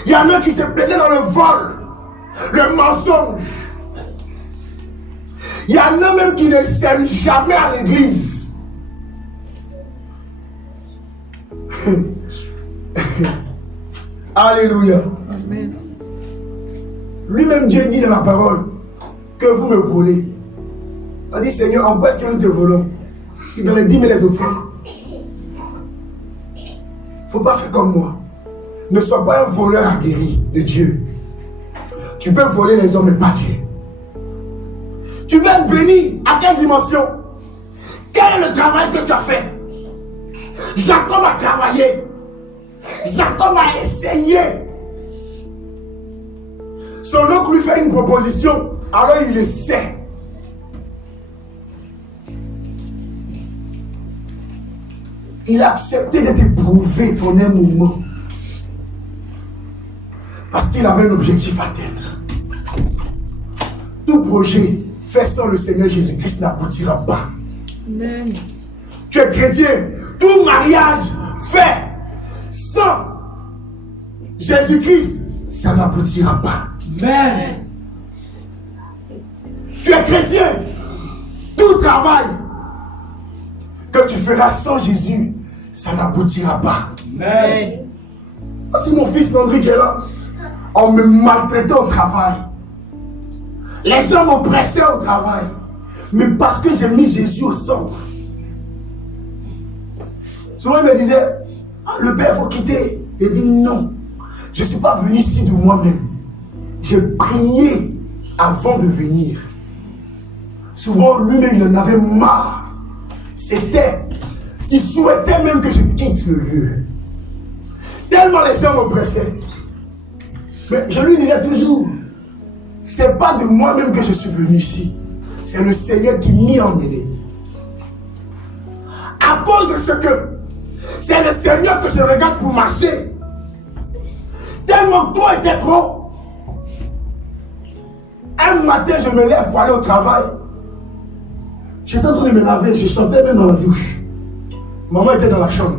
Il y en a qui se plaisaient dans le vol, le mensonge. Il y en a même qui ne s'aiment jamais à l'église. Alléluia. Amen. Lui-même, Dieu dit dans la parole que vous me volez. On dit, Seigneur, en quoi est-ce que nous te volons? Et dans les 10 000 les offrandes. Il ne faut pas faire comme moi. Ne sois pas un voleur aguerri de Dieu. Tu peux voler les hommes, mais pas Dieu. Tu veux être béni à quelle dimension? Quel est le travail que tu as fait? Jacob a travaillé. Jacob a essayé. Son oncle lui fait une proposition, alors il le sait. Il a accepté d'être éprouvé pendant un moment. Parce qu'il avait un objectif à atteindre. Tout projet fait sans le Seigneur Jésus-Christ n'aboutira pas. Amen. Tu es chrétien, tout mariage fait sans Jésus-Christ, ça n'aboutira pas. Amen. Tu es chrétien, tout travail que tu feras sans Jésus, ça n'aboutira pas. Amen. Si mon fils Landry qui est là, on me maltraitait au travail. Les gens m'oppressaient au travail. Mais parce que j'ai mis Jésus au centre. Souvent il me disait, le père, il faut quitter. Il dit non, je ne suis pas venu ici de moi-même. J'ai prié avant de venir. Souvent lui-même il en avait marre. Il souhaitait même que je quitte le lieu. Tellement les gens m'oppressaient. Mais je lui disais toujours, c'est pas de moi-même que je suis venu ici. C'est le Seigneur qui m'y a emmené. À cause de ce que c'est le Seigneur que je regarde pour marcher. Tellement tout était trop. Un matin, je me lève pour aller au travail. J'étais en train de me laver, je chantais même dans la douche. Maman était dans la chambre.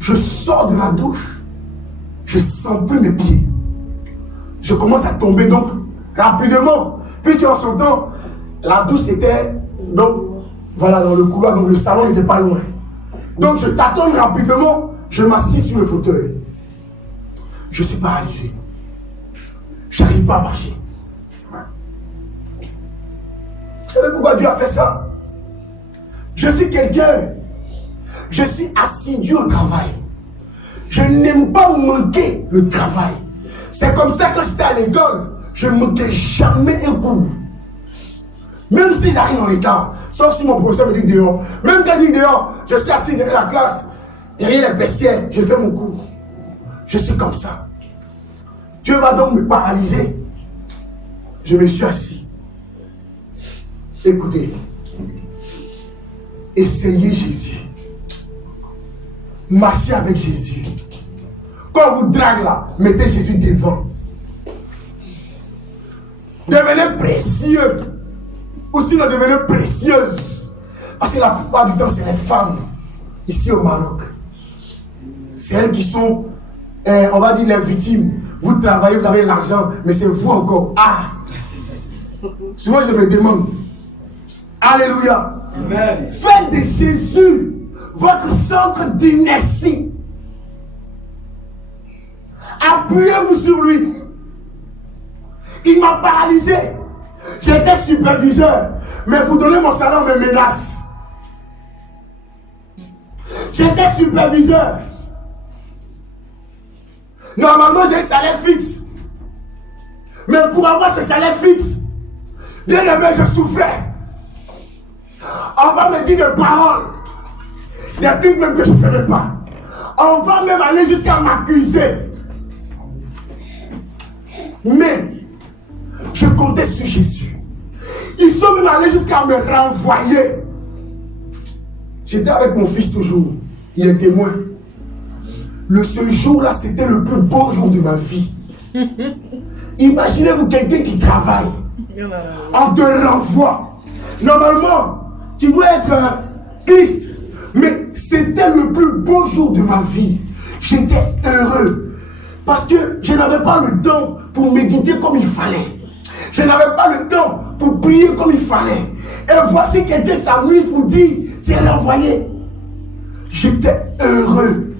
Je sors de la douche. Je sens plus mes pieds. Je commence à tomber donc rapidement. Puis tu en son temps, la douche était donc voilà dans le couloir, donc le salon n'était pas loin. Donc je tâtonne rapidement, je m'assis sur le fauteuil. Je suis paralysé. J'arrive pas à marcher. Vous savez pourquoi Dieu a fait ça? Je suis quelqu'un. Je suis assidu au travail. Je n'aime pas manquer le travail. C'est comme ça que j'étais à l'école. Je ne manquais jamais un cours. Même si j'arrive en retard, sauf si mon professeur me dit dehors. Même quand il dit dehors, je suis assis derrière la classe, derrière les vestiaires, je fais mon cours. Je suis comme ça. Dieu va donc me paralyser. Je me suis assis. Écoutez. Essayez Jésus. Marchez avec Jésus. Quand on vous drague là, mettez Jésus devant. Devenez précieux. Ou sinon devenez précieuse. Parce que la plupart du temps, c'est les femmes ici au Maroc. c'est elles qui sont, on va dire, les victimes. Vous travaillez, vous avez l'argent, mais c'est vous encore. Ah! Souvent, je me demande. Alléluia. Amen. Faites de Jésus votre centre d'inertie. Appuyez-vous sur lui. Il m'a paralysé. J'étais superviseur, mais pour donner mon salaire, on me menace. J'étais superviseur. Normalement, j'ai un salaire fixe. Mais pour avoir ce salaire fixe, bien aimé, je souffrais. On va me dire des paroles, des trucs même que je ne ferai pas. On va même aller jusqu'à m'accuser. Mais je comptais sur Jésus. Ils sont même allés jusqu'à me renvoyer. J'étais avec mon fils toujours. Il est témoin. Ce jour-là, c'était le plus beau jour de ma vie. Imaginez-vous quelqu'un qui travaille. On te renvoie. Normalement, tu dois être triste. Mais c'était le plus beau jour de ma vie. J'étais heureux. Parce que je n'avais pas le temps pour méditer comme il fallait. Je n'avais pas le temps pour prier comme il fallait. Et voici quelqu'un s'amuse pour dire, tu es renvoyé. J'étais heureux.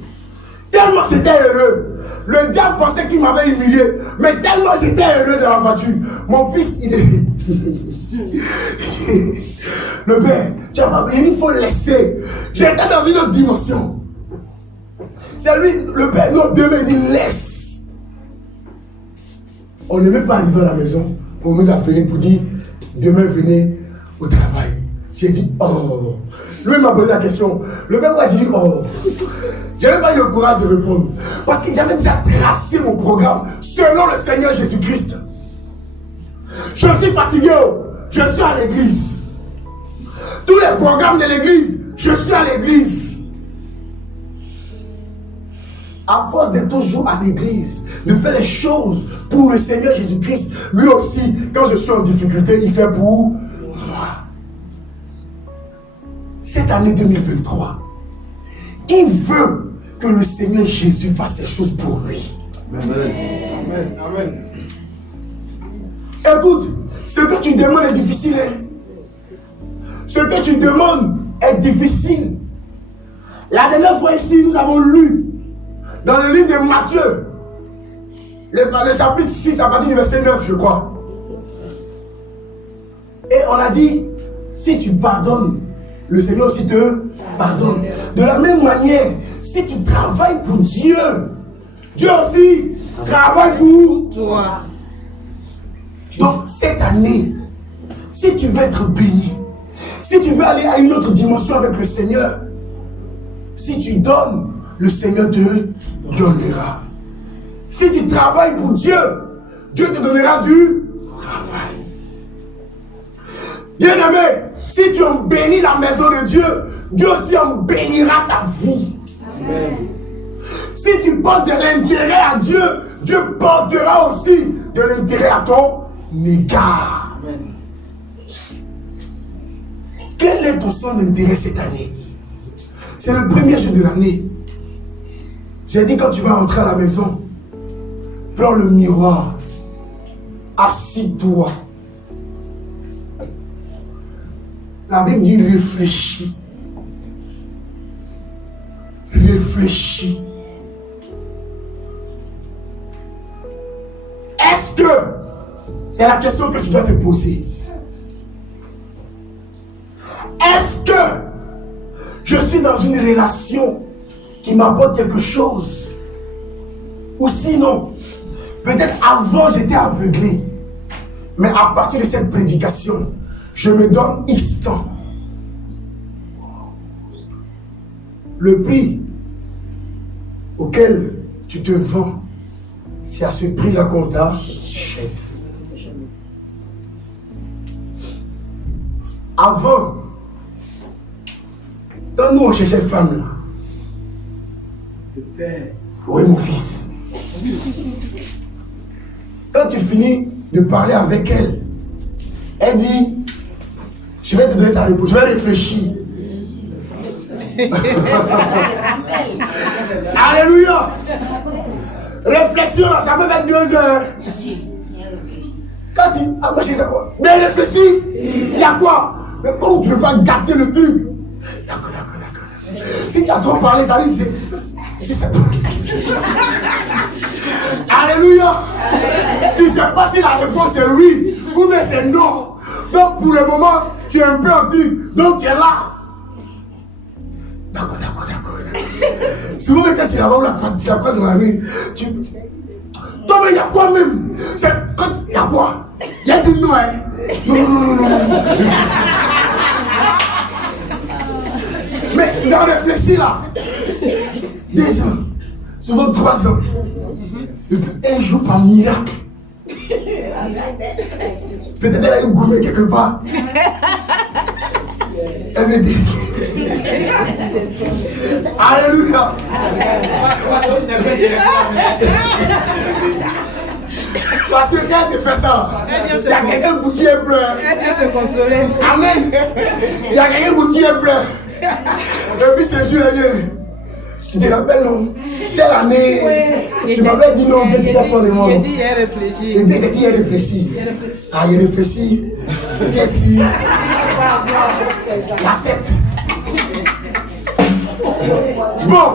Tellement j'étais heureux. Le diable pensait qu'il m'avait humilié. Mais tellement j'étais heureux dans la voiture. Mon fils, il est... Le père, tu as pas... il faut laisser. J'étais dans une autre dimension. C'est lui, le père, non, demain, il dit laisse. On n'est même pas arrivé à la maison. On nous a appelé pour dire demain, venez au travail. J'ai dit oh. Lui m'a posé la question. Le père m'a dit oh. Je n'avais pas eu le courage de répondre. Parce que j'avais déjà tracé mon programme selon le Seigneur Jésus-Christ. Je suis fatigué. Je suis à l'église. Tous les programmes de l'église, je suis à l'église. À force d'être toujours à l'église, de faire les choses pour le Seigneur Jésus-Christ, lui aussi, quand je suis en difficulté, il fait pour moi. Cette année 2023, qui veut que le Seigneur Jésus fasse des choses pour lui? Amen. Amen. Amen. Écoute, ce que tu demandes est difficile. Hein? Ce que tu demandes est difficile. La dernière fois ici, nous avons lu dans le livre de Matthieu, le chapitre 6, à partir du verset 9, je crois. Et on a dit, si tu pardonnes, le Seigneur aussi te pardonne. De la même manière, si tu travailles pour Dieu, Dieu aussi travaille pour toi. Donc cette année, si tu veux être béni, si tu veux aller à une autre dimension avec le Seigneur, si tu donnes, le Seigneur te donnera. Si tu travailles pour Dieu, Dieu te donnera du travail. Bien-aimé, si tu bénis la maison de Dieu, Dieu aussi en bénira ta vie. Amen. Si tu portes de l'intérêt à Dieu, Dieu portera aussi de l'intérêt à ton égard. Amen. Quel est ton centre d'intérêt cette année? C'est le premier jour de l'année. J'ai dit quand tu vas rentrer à la maison, prends le miroir, assis-toi. La Bible dit réfléchis. Réfléchis. Est-ce que, c'est la question que tu dois te poser, est-ce que je suis dans une relation qui m'apporte quelque chose? Ou sinon, peut-être avant j'étais aveuglé, mais à partir de cette prédication, je me donne X temps. Le prix auquel tu te vends, c'est à ce prix-là qu'on t'achète. Avant, quand nous on cherchait femme là, le père, oui mon fils, quand tu finis de parler avec elle, elle dit, je vais te donner ta réponse, je vais réfléchir. Alléluia. Réflexion, là, ça peut mettre 2 heures. Quand tu... Ah, moi, je sais quoi. Mais réfléchis. Il y a quoi? Mais comment tu ne veux pas gâter le truc? D'accord. Si tu as trop parlé, ça dit c'est ça. Alléluia. Tu ne sais pas si la réponse est oui ou bien c'est non. Donc pour le moment, tu es un peu en truc. Donc tu es là. D'accord. Souvent quand tu la passes dans la rue, toi mais il y a quoi même? C'est quand il y a quoi? Il y a du non, hein? Non. Mais dans réfléchir là, 2 ans, souvent 3 ans, et puis un jour par miracle, peut-être elle a eu gourmet quelque part. Elle me dit, Alléluia. Parce que quand tu fais ça, il y a quelqu'un pour qui est plein. Elle vient se consoler. Amen. Il y a quelqu'un pour qui est plein. Et puis ce jour, tu te rappelles, non? Telle année, tu m'avais dit non, petit enfant de moi. Il a dit, il a réfléchi. Et puis il a dit, il réfléchit. Ah, il réfléchit. Bien sûr. La 7. Bon.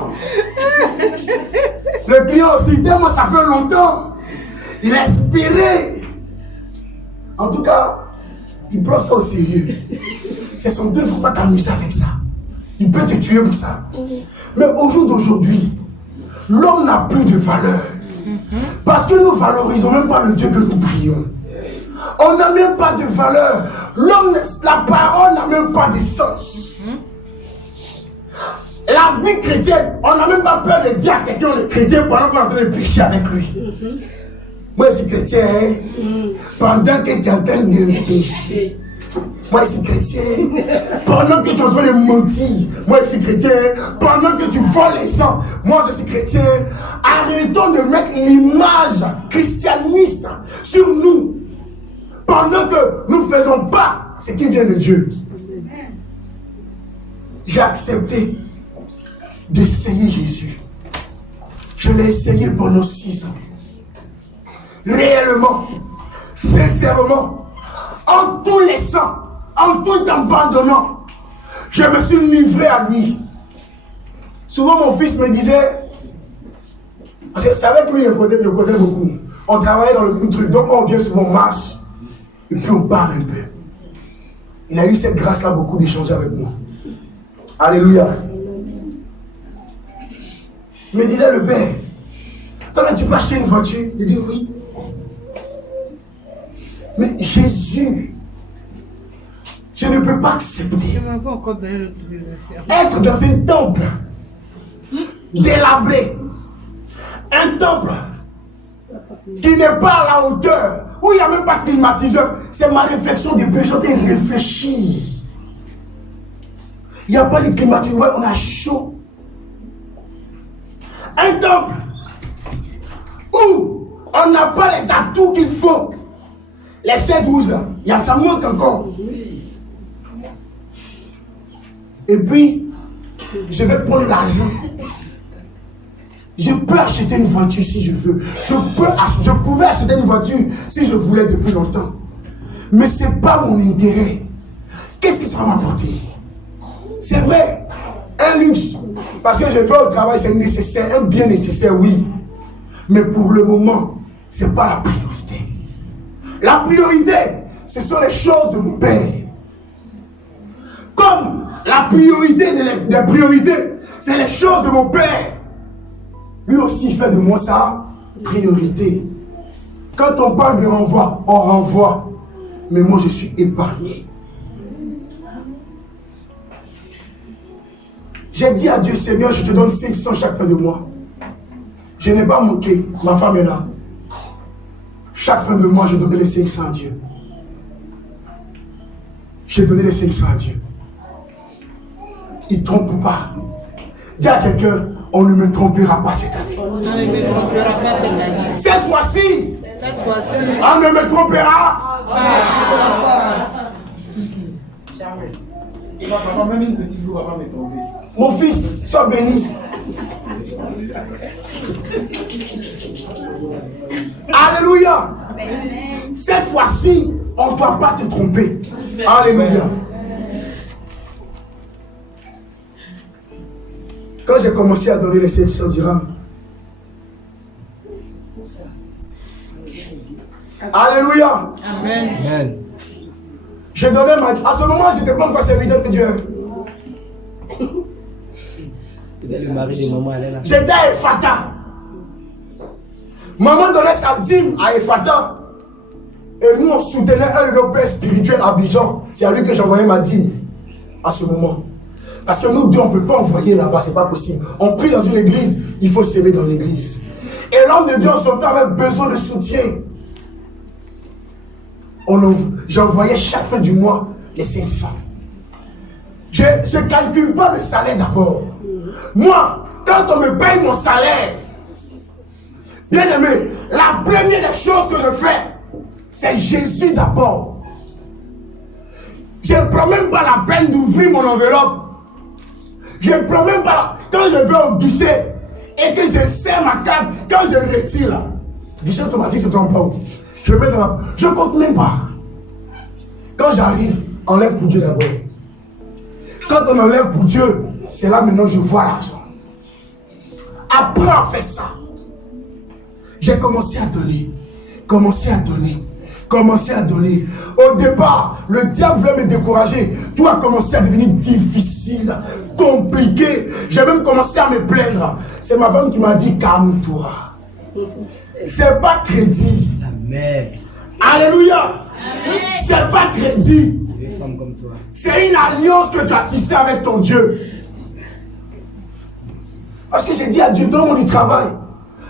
Le client aussi, tellement ça fait longtemps. Il a espéré. En tout cas, il prend ça au sérieux. C'est son Dieu, il ne faut pas t'amuser avec ça. Il peut te tuer pour ça. Mais au jour d'aujourd'hui, l'homme n'a plus de valeur. Parce que nous ne valorisons même pas le Dieu que nous prions. On n'a même pas de valeur. L'homme, la parole n'a même pas de sens. La vie chrétienne, on n'a même pas peur de dire à quelqu'un on est chrétien pendant qu'on est en train de pécher avec lui. Moi je suis chrétien, pendant que tu es en train de pécher. Moi je suis chrétien, pendant que tu es en train de mentir. Moi je suis chrétien, pendant que tu voles les gens. Moi je suis chrétien. Arrêtons de mettre l'image christianiste sur nous, pendant que nous ne faisons pas ce qui vient de Dieu. J'ai accepté d'essayer Jésus. Je l'ai essayé pendant 6 ans. Réellement, sincèrement, en tout laissant, en tout abandonnant, je me suis livré à lui. Souvent mon fils me disait, parce que c'est avec lui, je causais beaucoup. On travaillait dans le même truc, donc on vient souvent on marche, et puis on parle un peu. Il a eu cette grâce-là beaucoup d'échanger avec moi. Alléluia. Il me disait, le père, toi tu peux acheter une voiture? Il dit oui. Mais Jésus, je ne peux pas accepter être dans un temple délabré, un temple qui n'est pas à la hauteur, où il n'y a même pas de climatiseur. C'est ma réflexion depuis, j'ai réfléchi. Il n'y a pas de climatiseur, ouais, on a chaud. Un temple où on n'a pas les atouts qu'il faut. Les chaises rouges là, ça manque encore. Et puis, je vais prendre l'argent. Je peux acheter une voiture si je veux. Je pouvais acheter une voiture si je voulais depuis longtemps. Mais ce n'est pas mon intérêt. Qu'est-ce qui ça va m'apporter? C'est vrai, un luxe. Parce que je vais au travail, c'est nécessaire, un bien nécessaire, oui. Mais pour le moment, ce n'est pas la priorité. La priorité, ce sont les choses de mon Père. Comme la priorité des priorités, c'est les choses de mon Père. Lui aussi fait de moi sa priorité. Quand on parle de renvoi, on renvoie. Mais moi, je suis épargné. J'ai dit à Dieu, Seigneur, je te donne 500 chaque fin de mois. Je n'ai pas manqué. Ma femme est là. Chaque fin de mois, je donnais les 500 à Dieu. J'ai donné les 500 à Dieu. Il ne trompe pas. Dis à quelqu'un, on ne me trompera pas cette année. Cette fois-ci, on ne me trompera pas. Jamais. Papa, même une petite go va pas me tromper. Mon fils, sois béni. Alléluia. Cette fois-ci, on ne doit pas te tromper. Alléluia. Quand j'ai commencé à donner les 500 dirhams, alléluia. Amen. J'ai donné ma... À ce moment, je n'étais pas encore serviteur de Dieu. Peut-être le mari de maman, elle est là. J'étais à Ephata. Maman donnait sa dîme à Ephata. Et nous, on soutenait un repère spirituel à Abidjan. C'est à lui que j'envoyais ma dîme. À ce moment. Parce que nous deux, on ne peut pas envoyer là-bas. C'est pas possible. On prie dans une église, il faut s'aimer dans l'église. Et l'homme de Dieu, en son temps, avait besoin de soutien. J'envoyais chaque fin du mois les 500. Je ne calcule pas le salaire d'abord. Moi, quand on me paye mon salaire, bien aimé, la première des choses que je fais, c'est Jésus d'abord. Je ne prends même pas la peine d'ouvrir mon enveloppe. Je ne prends même pas, quand je vais au guichet et que je serre ma carte, quand je retire là, guichet automatique, c'est trompe pas où. Je mets dans la... Je ne compte même pas. Quand j'arrive, enlève pour Dieu d'abord. Quand on enlève pour Dieu, c'est là maintenant que je vois l'argent. Après on fait ça, j'ai commencé à donner. Au départ, le diable voulait me décourager. Tout a commencé à devenir difficile, compliqué. J'ai même commencé à me plaindre. C'est ma femme qui m'a dit, calme-toi. C'est pas crédit. Amen. Alléluia. C'est pas crédit. Des femmes comme toi. C'est une alliance que tu as tissée avec ton Dieu. Parce que j'ai dit à Dieu, donne-moi du travail.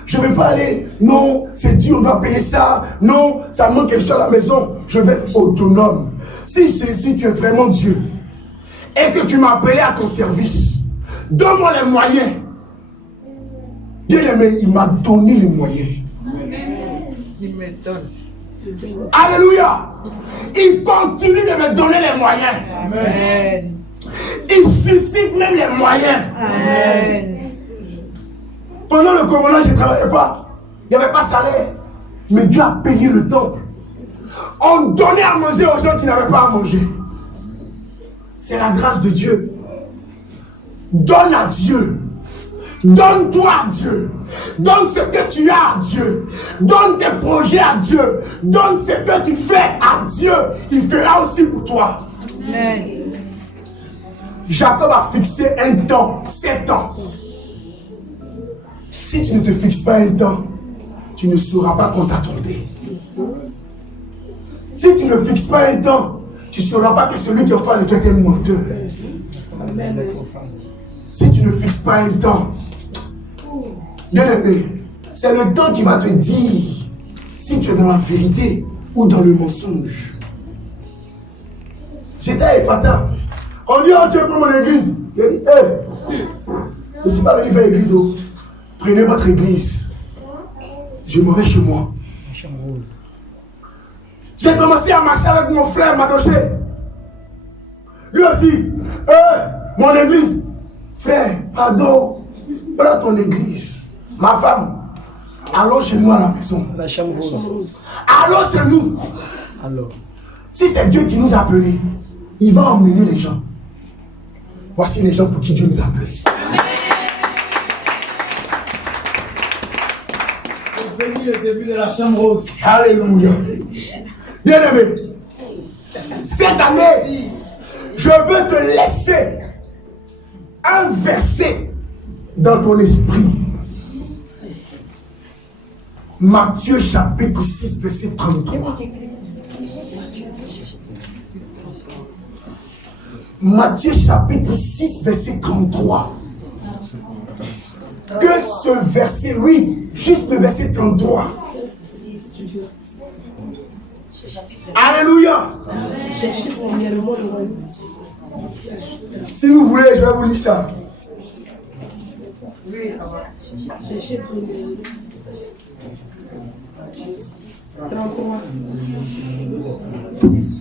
Je ne vais pas aller, non, c'est dur, on doit payer ça. Non, ça manque quelque chose à la maison. Je vais être autonome. Si Jésus, tu es vraiment Dieu, et que tu m'as appelé à ton service, donne-moi les moyens. Bien aimé, il m'a donné les moyens. Il me donne. Alléluia. Il continue de me donner les moyens. Amen. Il suscite même les moyens. Amen. Pendant le corona, je ne travaillais pas. Il n'y avait pas de salaire. Mais Dieu a payé le temple. On donnait à manger aux gens qui n'avaient pas à manger. C'est la grâce de Dieu. Donne à Dieu. Donne-toi à Dieu. Donne ce que tu as à Dieu. Donne tes projets à Dieu. Donne ce que tu fais à Dieu. Il fera aussi pour toi. Amen. Jacob a fixé un temps, 7 ans. Si tu ne te fixes pas un temps, tu ne sauras pas qu'on t'a trompé. Si tu ne fixes pas un temps, tu ne sauras pas que celui qui a fait avec toi est un menteur. Si tu ne fixes pas un temps, bien aimé, c'est le temps qui va te dire si tu es dans la vérité ou dans le mensonge. J'étais à Ephata. On dit, oh, tu es pour mon église. Il a dit, hé, je ne suis pas venu faire l'église. Oh. Prenez votre église. Je m'en vais chez moi. J'ai commencé à marcher avec mon frère Madoché. Lui aussi. Mon église. Frère, pardon. Prends ton église. Ma femme. Allons chez nous à la maison. La chambre rose. Allons chez nous. Alors. Si c'est Dieu qui nous a appelés, il va emmener les gens. Voici les gens pour qui Dieu nous a appelés. Bénis le début de la chambre rose. Alléluia. Bien aimé, cette année, je veux te laisser un verset dans ton esprit. Matthieu chapitre 6, verset 33. Matthieu chapitre 6, verset 33. Que ce verset, oui, juste le verset 33. Alléluia. Si vous voulez, je vais vous lire ça.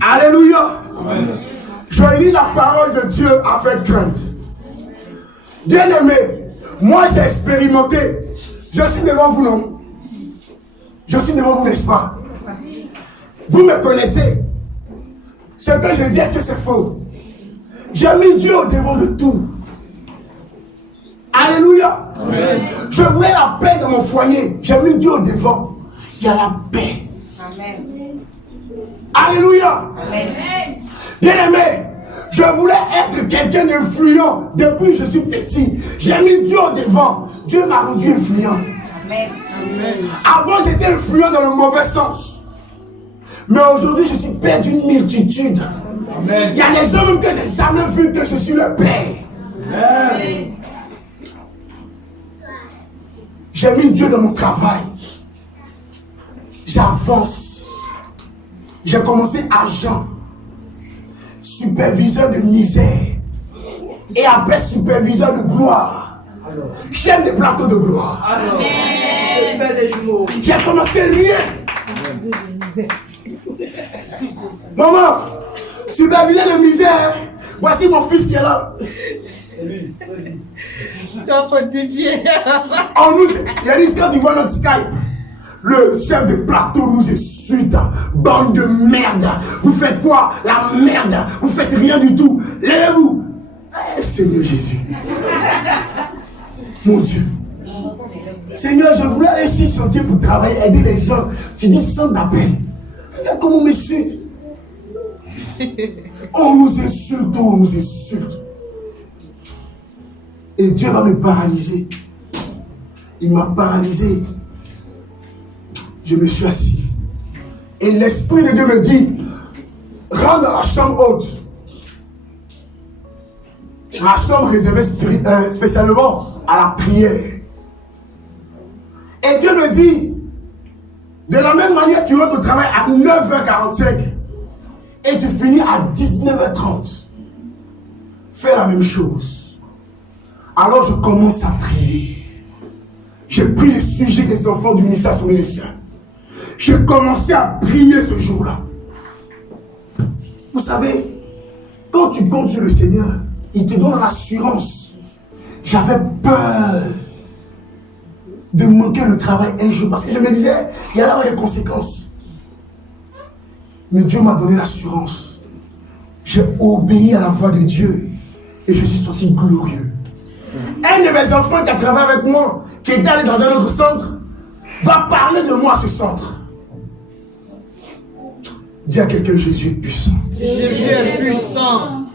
Alléluia. Je lis la parole de Dieu avec crainte. Bien-aimé, moi j'ai expérimenté. Je suis devant vous, non? Je suis devant vous, n'est-ce pas? Vous me connaissez. Ce que je dis, est-ce que c'est faux? J'ai mis Dieu au devant de tout. Alléluia. Amen. Je voulais la paix dans mon foyer. J'ai mis Dieu au devant. Il y a la paix. Amen. Alléluia. Amen. Bien-aimé, je voulais être quelqu'un d'influent depuis que je suis petit. J'ai mis Dieu au devant. Dieu m'a rendu influent. Amen. Avant, j'étais influent dans le mauvais sens. Mais aujourd'hui, je suis père d'une multitude. Amen. Il y a des hommes que je n'ai jamais vus que je suis le père. Amen. J'ai mis Dieu dans mon travail. J'avance. J'ai commencé agent, superviseur de misère. Et après superviseur de gloire. Chef de plateau de gloire. J'ai commencé rien. Maman, superviseur de misère. Voici mon fils qui est là. Tu vas fortifier. Il y a dit quand tu vois notre Skype, le chef de plateau nous insulte. Bande de merde. Vous faites quoi? La merde. Vous faites rien du tout. Lèvez-vous. Seigneur Jésus. Mon Dieu. Seigneur, je voulais aller sur chantier pour travailler, aider les gens. Tu dis sans d'appel. Regarde comment on m'insulte. On nous insulte, on nous insulte. Et Dieu va me paralyser. Il m'a paralysé. Je me suis assis. Et l'Esprit de Dieu me dit, rentre dans la chambre haute. La chambre réservée spécialement à la prière. Et Dieu me dit, de la même manière, tu rentres au travail à 9h45 et tu finis à 19h30. Fais la même chose. Alors je commence à prier. J'ai pris le sujet des enfants du ministère Sommélien. J'ai commencé à prier ce jour-là. Vous savez, quand tu comptes sur le Seigneur, il te donne l'assurance. J'avais peur de manquer le travail un jour parce que je me disais, il y allait avoir des conséquences. Mais Dieu m'a donné l'assurance. J'ai obéi à la voix de Dieu et je suis sorti glorieux. Un de mes enfants qui a travaillé avec moi, qui était allé dans un autre centre, va parler de moi à ce centre. Dis à quelqu'un, Jésus est puissant. Jésus est puissant.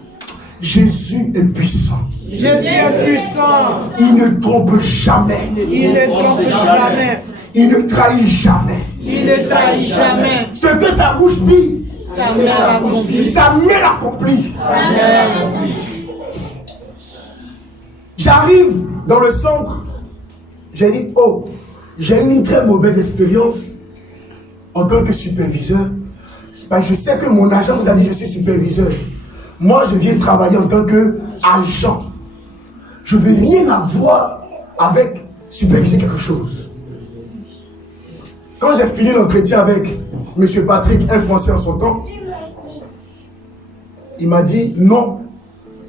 Jésus est puissant. Jésus est puissant. Il ne trompe jamais. Il ne trompe jamais. Il ne trahit jamais. Il ne trahit jamais. Ce que sa bouche dit, Sa mère l'accomplit. sa main l'accomplit. J'arrive dans le centre. J'ai dit, oh, j'ai eu une très mauvaise expérience en tant que superviseur. Parce que je sais que mon agent vous a dit, je suis superviseur. Moi, je viens travailler en tant qu'agent. Je ne veux rien avoir avec superviser quelque chose. Quand j'ai fini l'entretien avec M. Patrick, un Français en son temps, il m'a dit, non,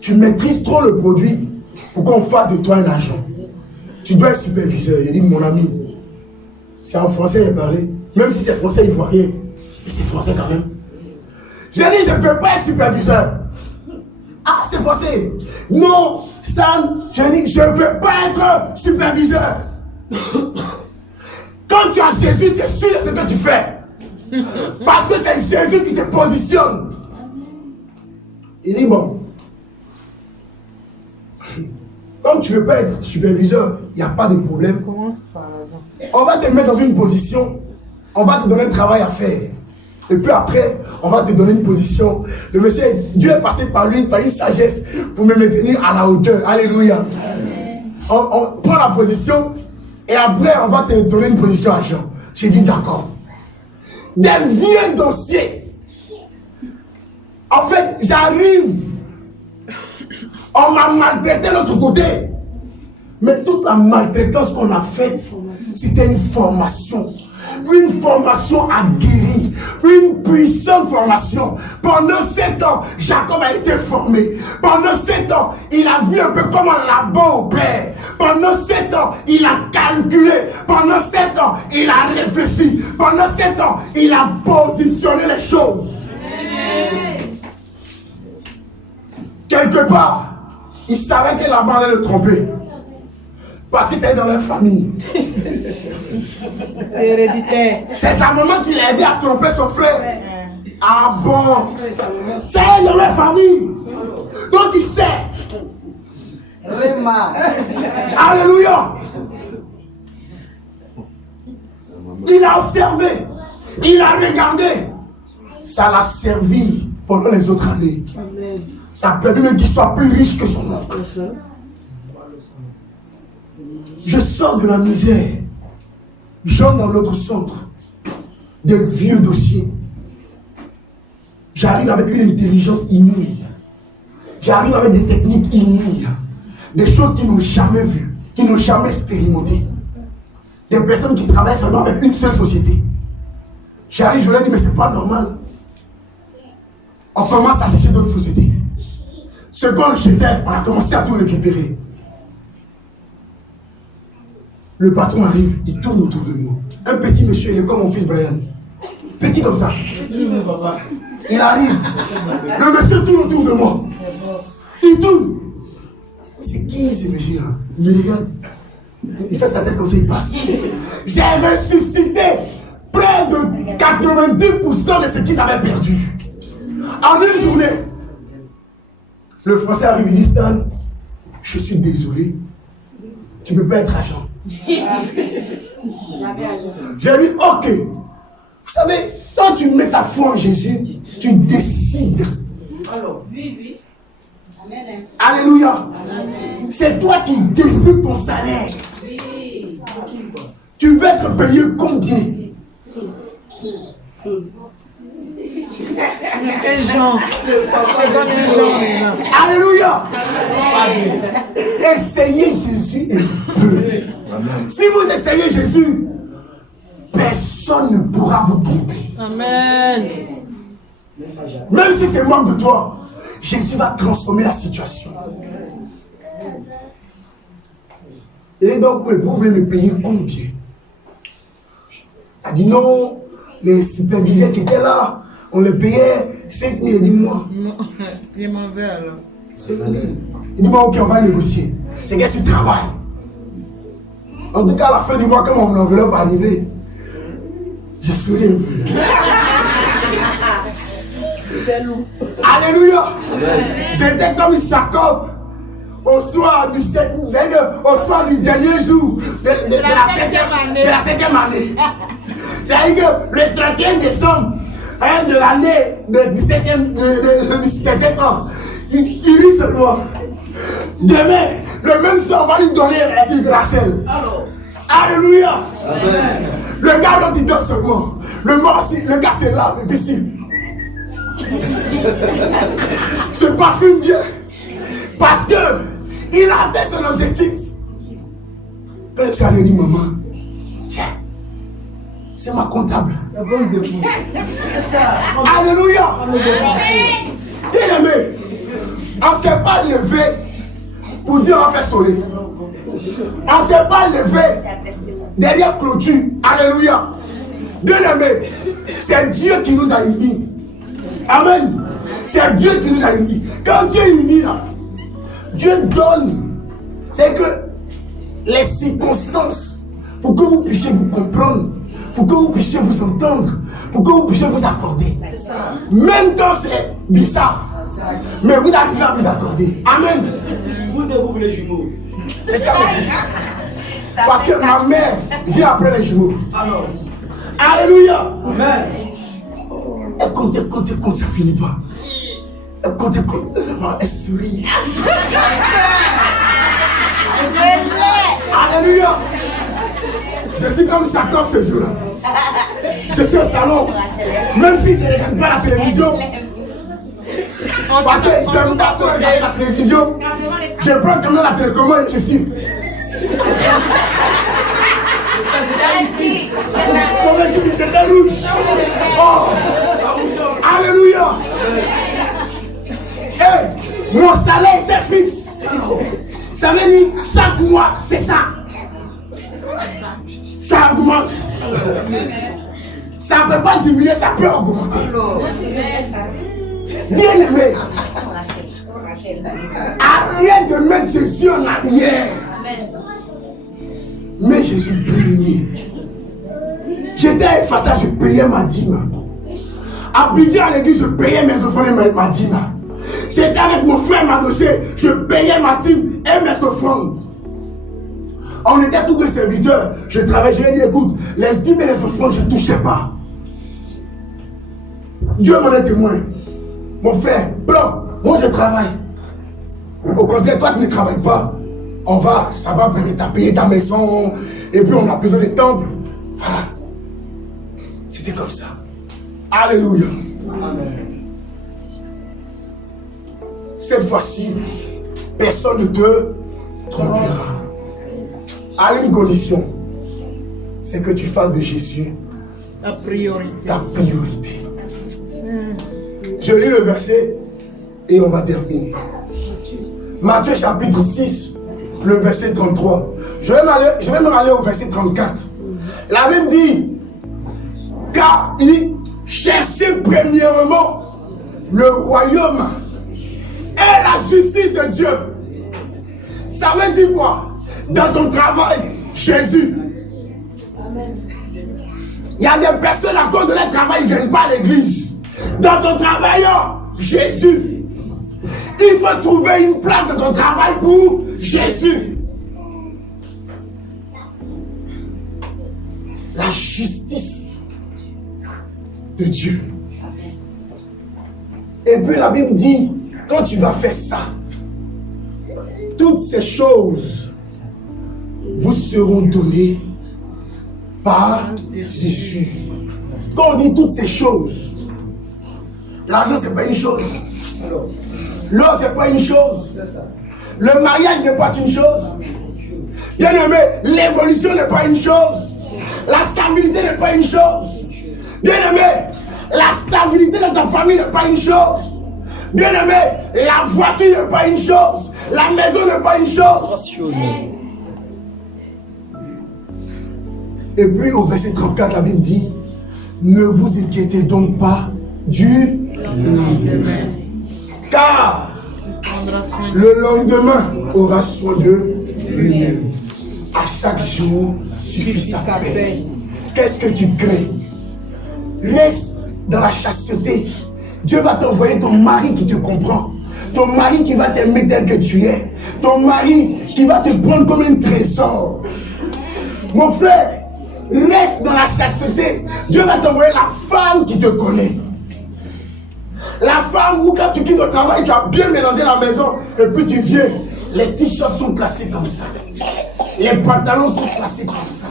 tu maîtrises trop le produit pour qu'on fasse de toi un agent. Tu dois être superviseur. Il a dit, mon ami, c'est en français il a parlé. Même si c'est français, il ne voit rien. Mais c'est français quand même. J'ai dit, je ne peux pas être superviseur. Ah, c'est français. Non, Stan, j'ai dit, je ne veux pas être superviseur. Quand tu as Jésus, tu es sûr de ce que tu fais. Parce que c'est Jésus qui te positionne. Il dit, bon, comme tu ne veux pas être superviseur, il n'y a pas de problème. On va te mettre dans une position, on va te donner un travail à faire. Et puis après, on va te donner une position. Le monsieur, Dieu est passé par lui, par une sagesse, pour me maintenir à la hauteur. Alléluia. On prend la position, et après, on va te donner une position à Jean. J'ai dit d'accord. Des vieux dossiers. En fait, j'arrive. On m'a maltraité de l'autre côté. Mais toute la maltraitance qu'on a faite, c'était une formation. une formation aguerrie, une puissante formation. Pendant 7 ans, Jacob a été formé. Pendant 7 ans, il a vu un peu comment Laban opère. Pendant 7 ans, il a calculé. Pendant 7 ans, il a réfléchi. Pendant 7 ans, il a positionné les choses. Quelque part, il savait que Laban allait le tromper. Parce que c'est dans leur famille. C'est héréditaire. C'est sa maman qui l'a aidé à tromper son frère. Ah bon? C'est dans leur famille. Donc il sait. Alléluia. Il a observé. Il a regardé. Ça l'a servi pendant les autres années. Ça a permis même qu'il soit plus riche que son oncle. Je sors de la misère. J'entre dans l'autre centre. Des vieux dossiers. J'arrive avec une intelligence inouïe. J'arrive avec des techniques inouïes. Des choses qu'ils n'ont jamais vues, qu'ils n'ont jamais expérimentées. Des personnes qui travaillent seulement avec une seule société. J'arrive, je leur dis, mais c'est pas normal. On commence à chercher d'autres sociétés. Ce qu'on jetait, on a commencé à tout récupérer. Le patron arrive, il tourne autour de nous. Un petit monsieur, il est comme mon fils Brian. Petit comme ça. Il arrive. Le monsieur tourne autour de moi. Il tourne. C'est qui ce monsieur-là? Il me regarde. Il fait sa tête comme ça, il passe. J'ai ressuscité près de 90% de ce qu'ils avaient perdu. En une journée. Le français arrive, il dit, Stan, je suis désolé. Tu ne peux pas être agent. J'ai dit, ok. Vous savez, quand tu mets ta foi en Jésus, tu décides. Oui. Amen. Alléluia. C'est toi qui décides ton salaire. Oui. Tu veux être payé combien? Un Jean. Je donne un Jean maintenant. Alléluia. Essayez Jésus un peu. Si vous essayez Jésus, personne ne pourra vous tromper. Amen. Même si c'est manque de toi, Jésus va transformer la situation. Et donc, vous voulez me payer combien? Elle dit non, les superviseurs qui étaient là, on les payait 5 000. Il dit moi. Non, il m'en veut alors. 5 000. Il dit moi, ok, on va négocier. C'est qu'est-ce que tu travailles? En tout cas, à la fin du mois, quand mon enveloppe est arrivée, je souris un peu. Alléluia. C'était comme Jacob au soir du 7, vous savez que au soir du dernier jour de la 7e année. C'est-à-dire que le 31 décembre de l'année du 7 ans, il rit seulement. Demain, le même soir, on va lui donner la Rachel. Alléluia. Le gars dont il dort seulement. Le gars se lave et puis se parfume bien. Parce que il a atteint son objectif. Quand je suis allé dire, maman, tiens, c'est ma comptable. Alléluia. Bien aimé, on ne s'est pas levé pour dire on va faire soleil. On ne s'est pas levé derrière clôture. Alléluia. Bien aimé, c'est Dieu qui nous a unis. Amen. C'est Dieu qui nous a unis. Quand Dieu est uni là, Dieu donne. C'est que les circonstances, pour que vous puissiez vous comprendre, pour que vous puissiez vous entendre, pour que vous puissiez vous accorder. Même quand c'est bizarre, mais vous arrivez à vous accorder. Amen. Vous voulez jumeaux. C'est ça le fils. Parce que ma mère vient après les jumeaux. Alors. Alléluia. Amen. Elle compte, ça finit pas. Elle compte, elle sourit. Alléluia. Je suis comme Jacob ce jour-là. Je suis au salon. Même si je ne regarde pas la télévision. Parce que je n'aime pas trop regarder la télévision. Je prends quand même la télécommande et je suis. avait dit que j'étais rouge. Oh. Alléluia. Et mon salaire était fixe. Ça veut dire chaque mois, c'est ça. Ça augmente. Ça ne peut pas diminuer, ça peut augmenter. Bien aimé, arrête de mettre Jésus en arrière. Mais Jésus priait. J'étais à Ephrata, je payais ma dîme. À Bidjan à l'église, je payais mes offrandes et ma dîme. J'étais avec mon frère Madoché, je payais ma dîme et mes offrandes. On était tous deux serviteurs. Je travaillais, je lui ai dit, écoute, les dîmes et les offrandes, je ne touchais pas. Dieu m'en est témoin. Mon frère, blanc, moi je travaille. Au contraire, toi tu ne travailles pas. On va, ça va payer ta maison. Et puis on a besoin des temples. Voilà. C'était comme ça. Alléluia. Amen. Cette fois-ci, personne ne te trompera. À une condition, c'est que tu fasses de Jésus ta priorité. Je lis le verset et on va terminer. Matthieu chapitre 6, le verset 33. Je vais me aller au verset 34. La Bible dit, car il dit, cherchez premièrement le royaume et la justice de Dieu. Ça veut dire quoi? Dans ton travail, Jésus. Il y a des personnes à cause de leur travail, ils ne viennent pas à l'église. Dans ton travail, Jésus. Il faut trouver une place dans ton travail pour Jésus. La justice de Dieu. Et puis la Bible dit, quand tu vas faire ça, toutes ces choses vous seront données par Jésus. Quand on dit toutes ces choses, l'argent c'est pas une chose. L'or c'est pas une chose. Le mariage n'est pas une chose. Bien aimé, l'évolution n'est pas une chose. La stabilité n'est pas une chose. Bien aimé, la stabilité de ta famille n'est pas une chose. Bien aimé, la voiture n'est pas une chose. La maison n'est pas une chose. Et puis au verset 34, la Bible dit, ne vous inquiétez donc pas du lendemain. Car le lendemain aura soin de lui-même. À chaque jour suffit sa peine. Qu'est-ce que tu crains? Reste dans la chasteté. Dieu va t'envoyer ton mari qui te comprend. Ton mari qui va t'aimer tel que tu es. Ton mari qui va te prendre comme un trésor. Mon frère, reste dans la chasteté. Dieu va t'envoyer la femme qui te connaît. La femme où quand tu quittes au travail, tu as bien mélangé la maison. Et puis tu viens. Les t-shirts sont placés comme ça. Les pantalons sont placés comme ça.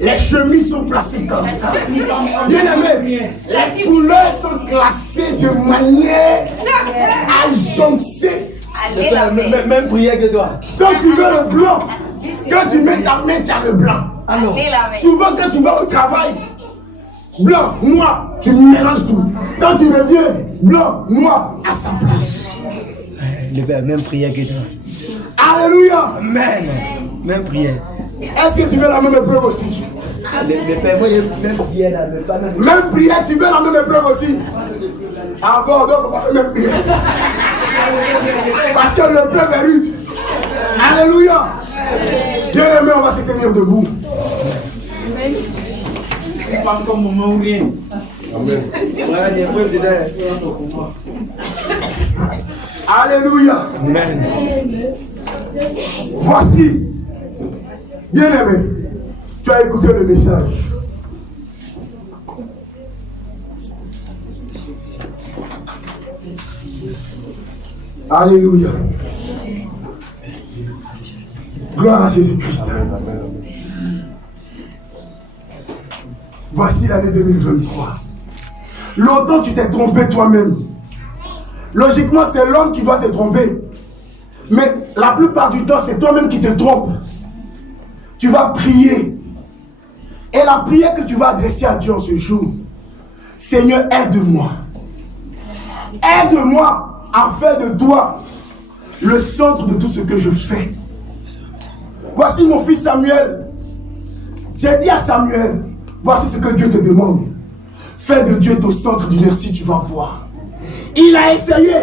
Les chemises sont placées comme ça. Bien aimé, les couleurs sont classées de manière agencée. Même prière que toi. Quand tu veux le blanc, quand tu mets ta main, tu as le blanc. Alors, souvent quand tu vas au travail, blanc, noir, tu mélanges tout. Quand tu reviens, blanc, noir, à sa place. Le Père, même prière que toi. Alléluia. Amen. Même prière. Est-ce que tu veux la même épreuve aussi? Le Père, moi, même prière là, mais pas même. Même prière, tu veux la même épreuve aussi? Ah bon, donc on va faire même prière. Parce que le peuple est rude. Alléluia. Bien aimé, on va se tenir debout. Pas encore moment ou rien. Amen. Alléluia. Amen. Voici. Bien aimé, tu as écouté le message. Alléluia. Gloire à Jésus-Christ. Voici l'année 2023. Longtemps tu t'es trompé toi-même. Logiquement, c'est l'homme qui doit te tromper. Mais la plupart du temps, c'est toi-même qui te trompes. Tu vas prier. Et la prière que tu vas adresser à Dieu en ce jour, Seigneur, aide-moi. Aide-moi à faire de toi le centre de tout ce que je fais. Voici mon fils Samuel. J'ai dit à Samuel, voici ce que Dieu te demande. Fais de Dieu ton centre d'inertie, tu vas voir. Il a essayé.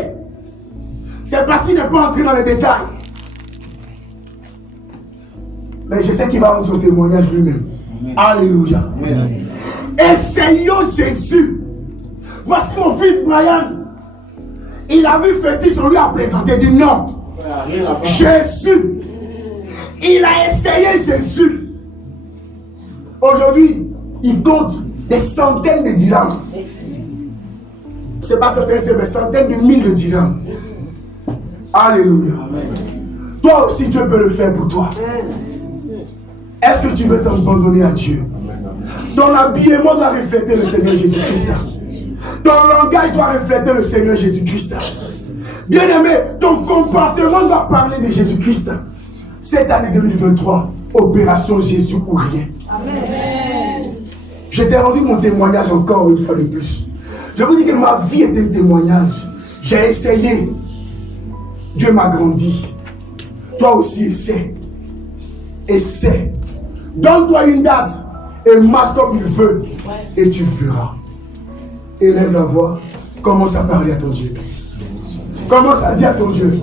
C'est parce qu'il n'est pas entré dans les détails. Mais je sais qu'il va rendre son témoignage lui-même. Alléluia. Essayons Jésus. Voici mon fils Brian. Il a vu fétiche, on lui a présenté. Il dit non. Jésus. Il a essayé Jésus. Aujourd'hui, il compte des centaines de dirhams. C'est pas certains, c'est des centaines de mille de dirhams. Alléluia. Toi aussi, Dieu peut le faire pour toi. Est-ce que tu veux t'abandonner à Dieu? Ton habillement doit refléter le Seigneur Jésus-Christ. Ton langage doit refléter le Seigneur Jésus-Christ. Bien-aimé, ton comportement doit parler de Jésus-Christ. Cette année 2023, opération Jésus ou rien. Amen. Je t'ai rendu mon témoignage encore une fois de plus. Je vous dis que ma vie est un témoignage. J'ai essayé. Dieu m'a grandi. Toi aussi, essaie. Essaie. Donne-toi une date et marche comme il veut. Et tu verras. Élève la voix. Commence à parler à ton Dieu. Commence à dire à ton Dieu.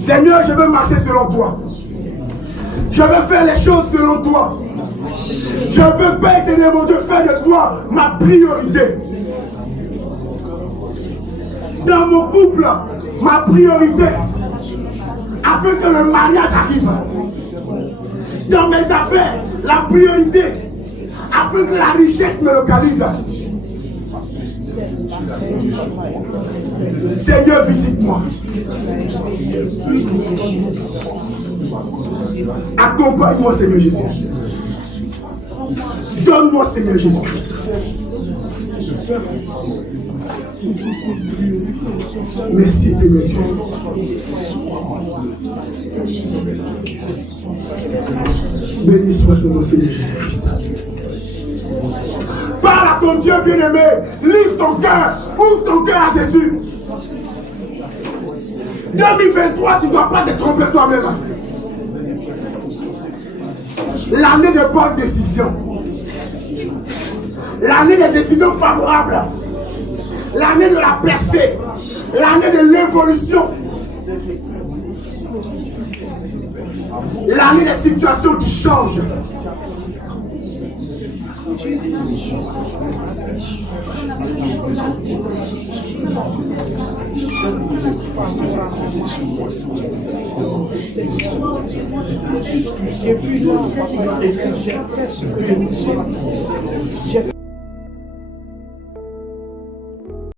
Seigneur, je veux marcher selon toi. Je veux faire les choses selon toi. Je veux, Père éternel, mon Dieu, faire de toi ma priorité. Dans mon couple, ma priorité. Afin que le mariage arrive. Dans mes affaires, la priorité. Afin que la richesse me localise. Seigneur, visite-moi. Accompagne-moi, Seigneur Jésus. Donne-moi, Seigneur Jésus-Christ. Merci, Père Dieu. Béni soit ton nom, Seigneur Jésus-Christ. Parle à ton Dieu bien-aimé. Livre ton cœur. Ouvre ton cœur à Jésus. 2023, tu ne dois pas te tromper toi-même. L'année de bonnes décisions. L'année des décisions favorables. L'année de la percée. L'année de l'évolution. L'année des situations qui changent. J'ai plus de